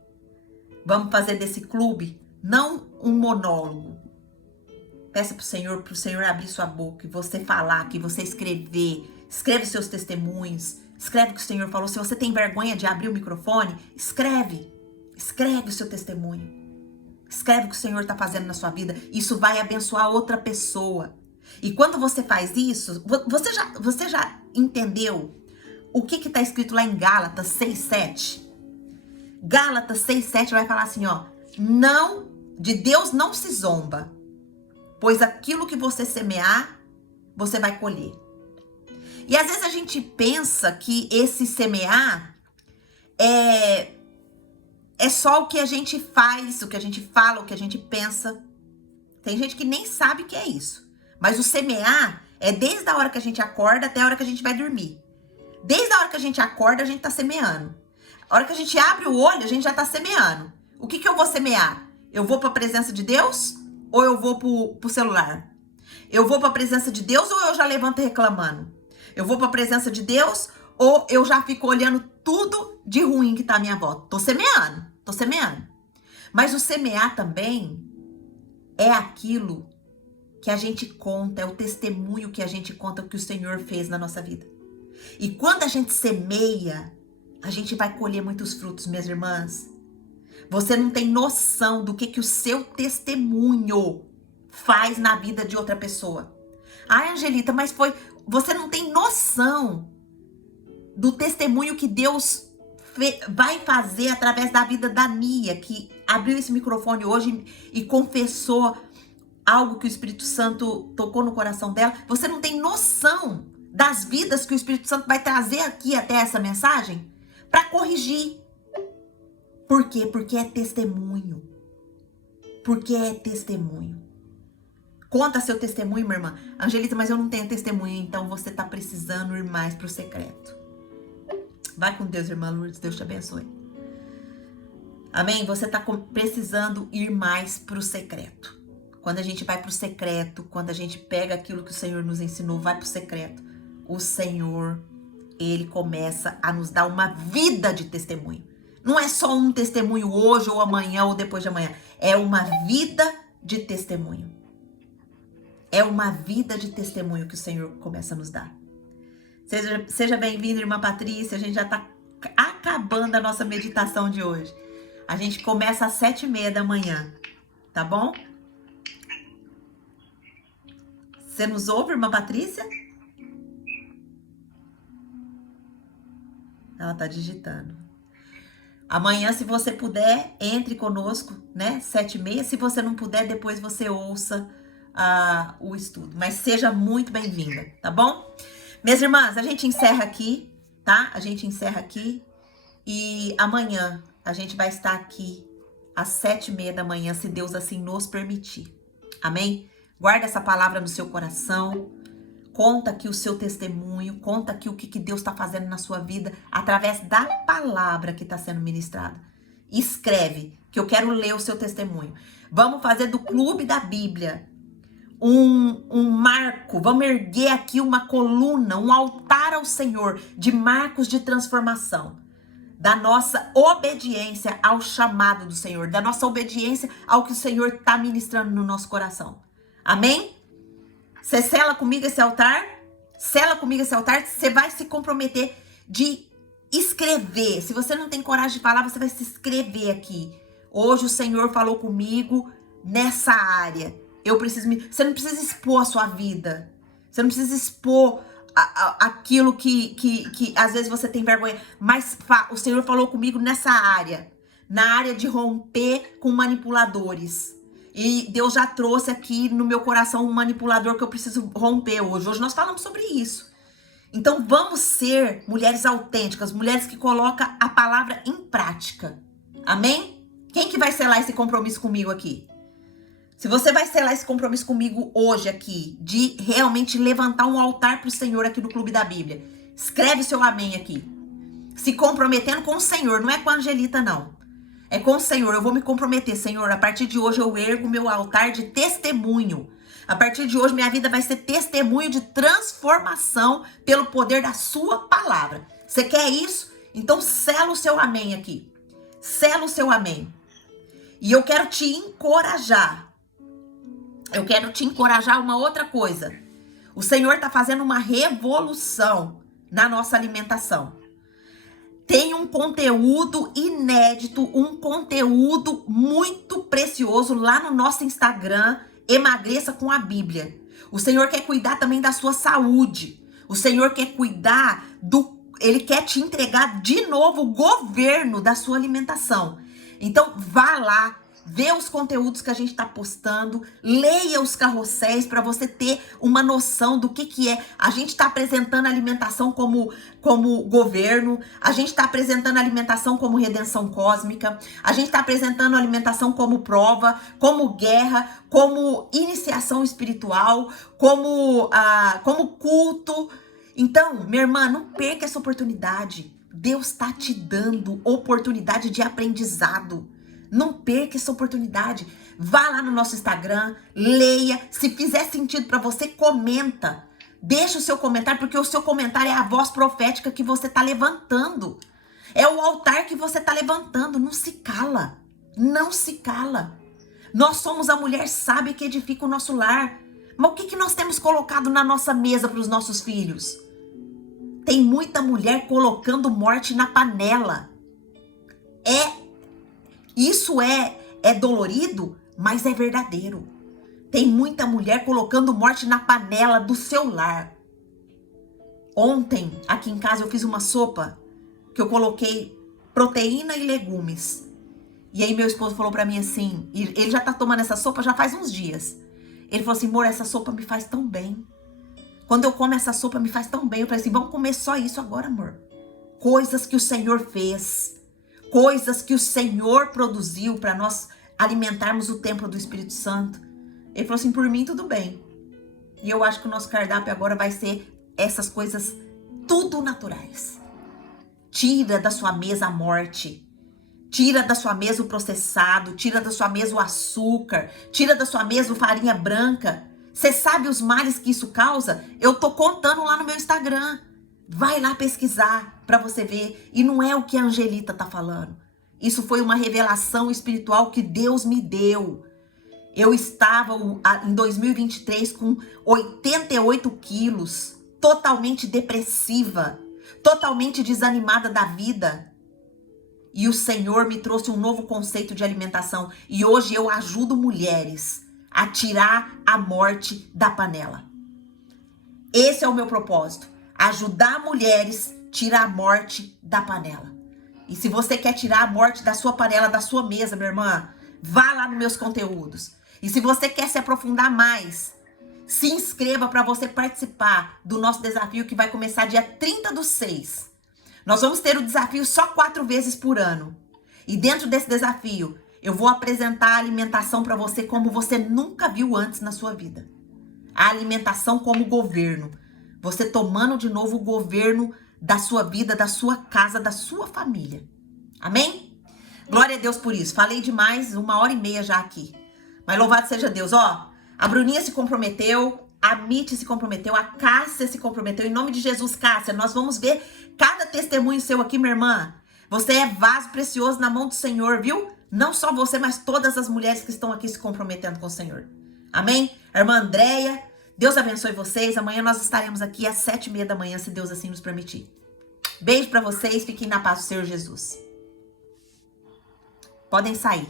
Vamos fazer desse clube não um monólogo. Peça para o Senhor abrir sua boca e você falar, que você escrever. Escreve seus testemunhos. Escreve o que o Senhor falou. Se você tem vergonha de abrir o microfone, escreve. Escreve o seu testemunho. Escreve o que o Senhor está fazendo na sua vida. Isso vai abençoar outra pessoa. E quando você faz isso, você já entendeu o que está escrito lá em Gálatas 6:7? Gálatas 6:7 vai falar assim, não, de Deus não se zomba, pois aquilo que você semear, você vai colher. E às vezes a gente pensa que esse semear é só o que a gente faz, o que a gente fala, o que a gente pensa. Tem gente que nem sabe o que é isso. Mas o semear é desde a hora que a gente acorda até a hora que a gente vai dormir. Desde a hora que a gente acorda, a gente tá semeando. A hora que a gente abre o olho, a gente já tá semeando. O que eu vou semear? Eu vou para a presença de Deus ou eu vou pro celular? Eu vou para a presença de Deus ou eu já levanto reclamando? Eu vou para a presença de Deus ou eu já fico olhando tudo de ruim que tá à minha volta? Tô semeando. Mas o semear também é aquilo que a gente conta, é o testemunho que a gente conta o que o Senhor fez na nossa vida. E quando a gente semeia, a gente vai colher muitos frutos, minhas irmãs. Você não tem noção do que o seu testemunho faz na vida de outra pessoa. Ai, Angelita, mas você não tem noção do testemunho que Deus vai fazer através da vida da Nia, que abriu esse microfone hoje e confessou algo que o Espírito Santo tocou no coração dela. Você não tem noção das vidas que o Espírito Santo vai trazer aqui até essa mensagem para corrigir. Por quê? Porque é testemunho. Porque é testemunho. Conta seu testemunho, minha irmã. Angelita, mas eu não tenho testemunho, então você tá precisando ir mais pro secreto. Vai com Deus, irmã Lourdes, Deus te abençoe. Amém? Você tá precisando ir mais pro secreto. Quando a gente vai pro secreto, quando a gente pega aquilo que o Senhor nos ensinou, vai pro secreto, o Senhor, Ele começa a nos dar uma vida de testemunho. Não é só um testemunho hoje ou amanhã ou depois de amanhã. É uma vida de testemunho. É uma vida de testemunho que o Senhor começa a nos dar. Seja bem-vinda, irmã Patrícia. A gente já tá acabando a nossa meditação de hoje. A gente começa às 7h30 da manhã, tá bom? Você nos ouve, irmã Patrícia? Ela tá digitando. Amanhã, se você puder, entre conosco, né? 7h30. Se você não puder, depois você ouça o estudo. Mas seja muito bem-vinda, tá bom? Minhas irmãs, a gente encerra aqui, tá? A gente encerra aqui. E amanhã a gente vai estar aqui às 7h30 da manhã, se Deus assim nos permitir. Amém? Guarda essa palavra no seu coração. Conta aqui o seu testemunho. Conta aqui o que Deus está fazendo na sua vida através da palavra que está sendo ministrada. Escreve, que eu quero ler o seu testemunho. Vamos fazer do Clube da Bíblia um marco. Vamos erguer aqui uma coluna, um altar ao Senhor de marcos de transformação. Da nossa obediência ao chamado do Senhor. Da nossa obediência ao que o Senhor está ministrando no nosso coração. Amém? Você sela comigo esse altar? Sela comigo esse altar. Você vai se comprometer de escrever. Se você não tem coragem de falar, você vai se escrever aqui. Hoje o Senhor falou comigo nessa área. Você não precisa expor a sua vida. Você não precisa expor aquilo que às vezes você tem vergonha. Mas o Senhor falou comigo nessa área. Na área de romper com manipuladores. E Deus já trouxe aqui no meu coração um manipulador que eu preciso romper hoje. Hoje nós falamos sobre isso. Então vamos ser mulheres autênticas, mulheres que colocam a palavra em prática. Amém? Quem que vai selar esse compromisso comigo aqui? Se você vai selar esse compromisso comigo hoje aqui, de realmente levantar um altar para o Senhor aqui no Clube da Bíblia, escreve seu amém aqui. Se comprometendo com o Senhor, não é com a Angelita não. É com o Senhor, eu vou me comprometer, Senhor, a partir de hoje eu ergo meu altar de testemunho. A partir de hoje minha vida vai ser testemunho de transformação pelo poder da sua palavra. Você quer isso? Então sela o seu amém aqui. Sela o seu amém. E eu quero te encorajar. Eu quero te encorajar uma outra coisa. O Senhor está fazendo uma revolução na nossa alimentação. Tem um conteúdo inédito, um conteúdo muito precioso lá no nosso Instagram, Emagreça com a Bíblia. O Senhor quer cuidar também da sua saúde. O Senhor quer cuidar Ele quer te entregar de novo o governo da sua alimentação. Então vá lá. Vê os conteúdos que a gente está postando, leia os carrosséis para você ter uma noção do que é. A gente está apresentando a alimentação como governo, a gente está apresentando a alimentação como redenção cósmica, a gente está apresentando a alimentação como prova, como guerra, como iniciação espiritual, como culto. Então, minha irmã, não perca essa oportunidade. Deus está te dando oportunidade de aprendizado. Não perca essa oportunidade. Vá lá no nosso Instagram, leia. Se fizer sentido para você, comenta. Deixa o seu comentário, porque o seu comentário é a voz profética que você está levantando. É o altar que você está levantando. Não se cala. Não se cala. Nós somos a mulher sábia que edifica o nosso lar. Mas o que nós temos colocado na nossa mesa para os nossos filhos? Tem muita mulher colocando morte na panela. Isso é dolorido, mas é verdadeiro. Tem muita mulher colocando morte na panela do seu lar. Ontem, aqui em casa, eu fiz uma sopa que eu coloquei proteína e legumes. E aí meu esposo falou pra mim assim, e ele já tá tomando essa sopa já faz uns dias. Ele falou assim, amor, essa sopa me faz tão bem. Quando eu como essa sopa me faz tão bem. Eu falei assim, vamos comer só isso agora, amor. Coisas que o Senhor fez. Coisas que o Senhor produziu para nós alimentarmos o templo do Espírito Santo. Ele falou assim, por mim tudo bem. E eu acho que o nosso cardápio agora vai ser essas coisas tudo naturais. Tira da sua mesa a morte. Tira da sua mesa o processado. Tira da sua mesa o açúcar. Tira da sua mesa a farinha branca. Você sabe os males que isso causa? Eu tô contando lá no meu Instagram. Vai lá pesquisar para você ver. E não é o que a Angelita tá falando. Isso foi uma revelação espiritual que Deus me deu. Eu estava em 2023 com 88 quilos, totalmente depressiva, totalmente desanimada da vida. E o Senhor me trouxe um novo conceito de alimentação. E hoje eu ajudo mulheres a tirar a morte da panela. Esse é o meu propósito. Ajudar mulheres a tirar a morte da panela. E se você quer tirar a morte da sua panela, da sua mesa, minha irmã, vá lá nos meus conteúdos. E se você quer se aprofundar mais, se inscreva para você participar do nosso desafio que vai começar dia 30/6. Nós vamos ter o desafio só 4 vezes por ano. E dentro desse desafio, eu vou apresentar a alimentação para você como você nunca viu antes na sua vida. A alimentação como governo. Você tomando de novo o governo da sua vida, da sua casa, da sua família. Amém? Glória a Deus por isso. Falei demais, 1h30 já aqui. Mas louvado seja Deus. Ó, a Bruninha se comprometeu, a Mitty se comprometeu, a Cássia se comprometeu. Em nome de Jesus, Cássia, nós vamos ver cada testemunho seu aqui, minha irmã. Você é vaso precioso na mão do Senhor, viu? Não só você, mas todas as mulheres que estão aqui se comprometendo com o Senhor. Amém? A irmã Andréia, Deus abençoe vocês. Amanhã nós estaremos aqui às 7h30 se Deus assim nos permitir. Beijo pra vocês, fiquem na paz do Senhor Jesus. Podem sair.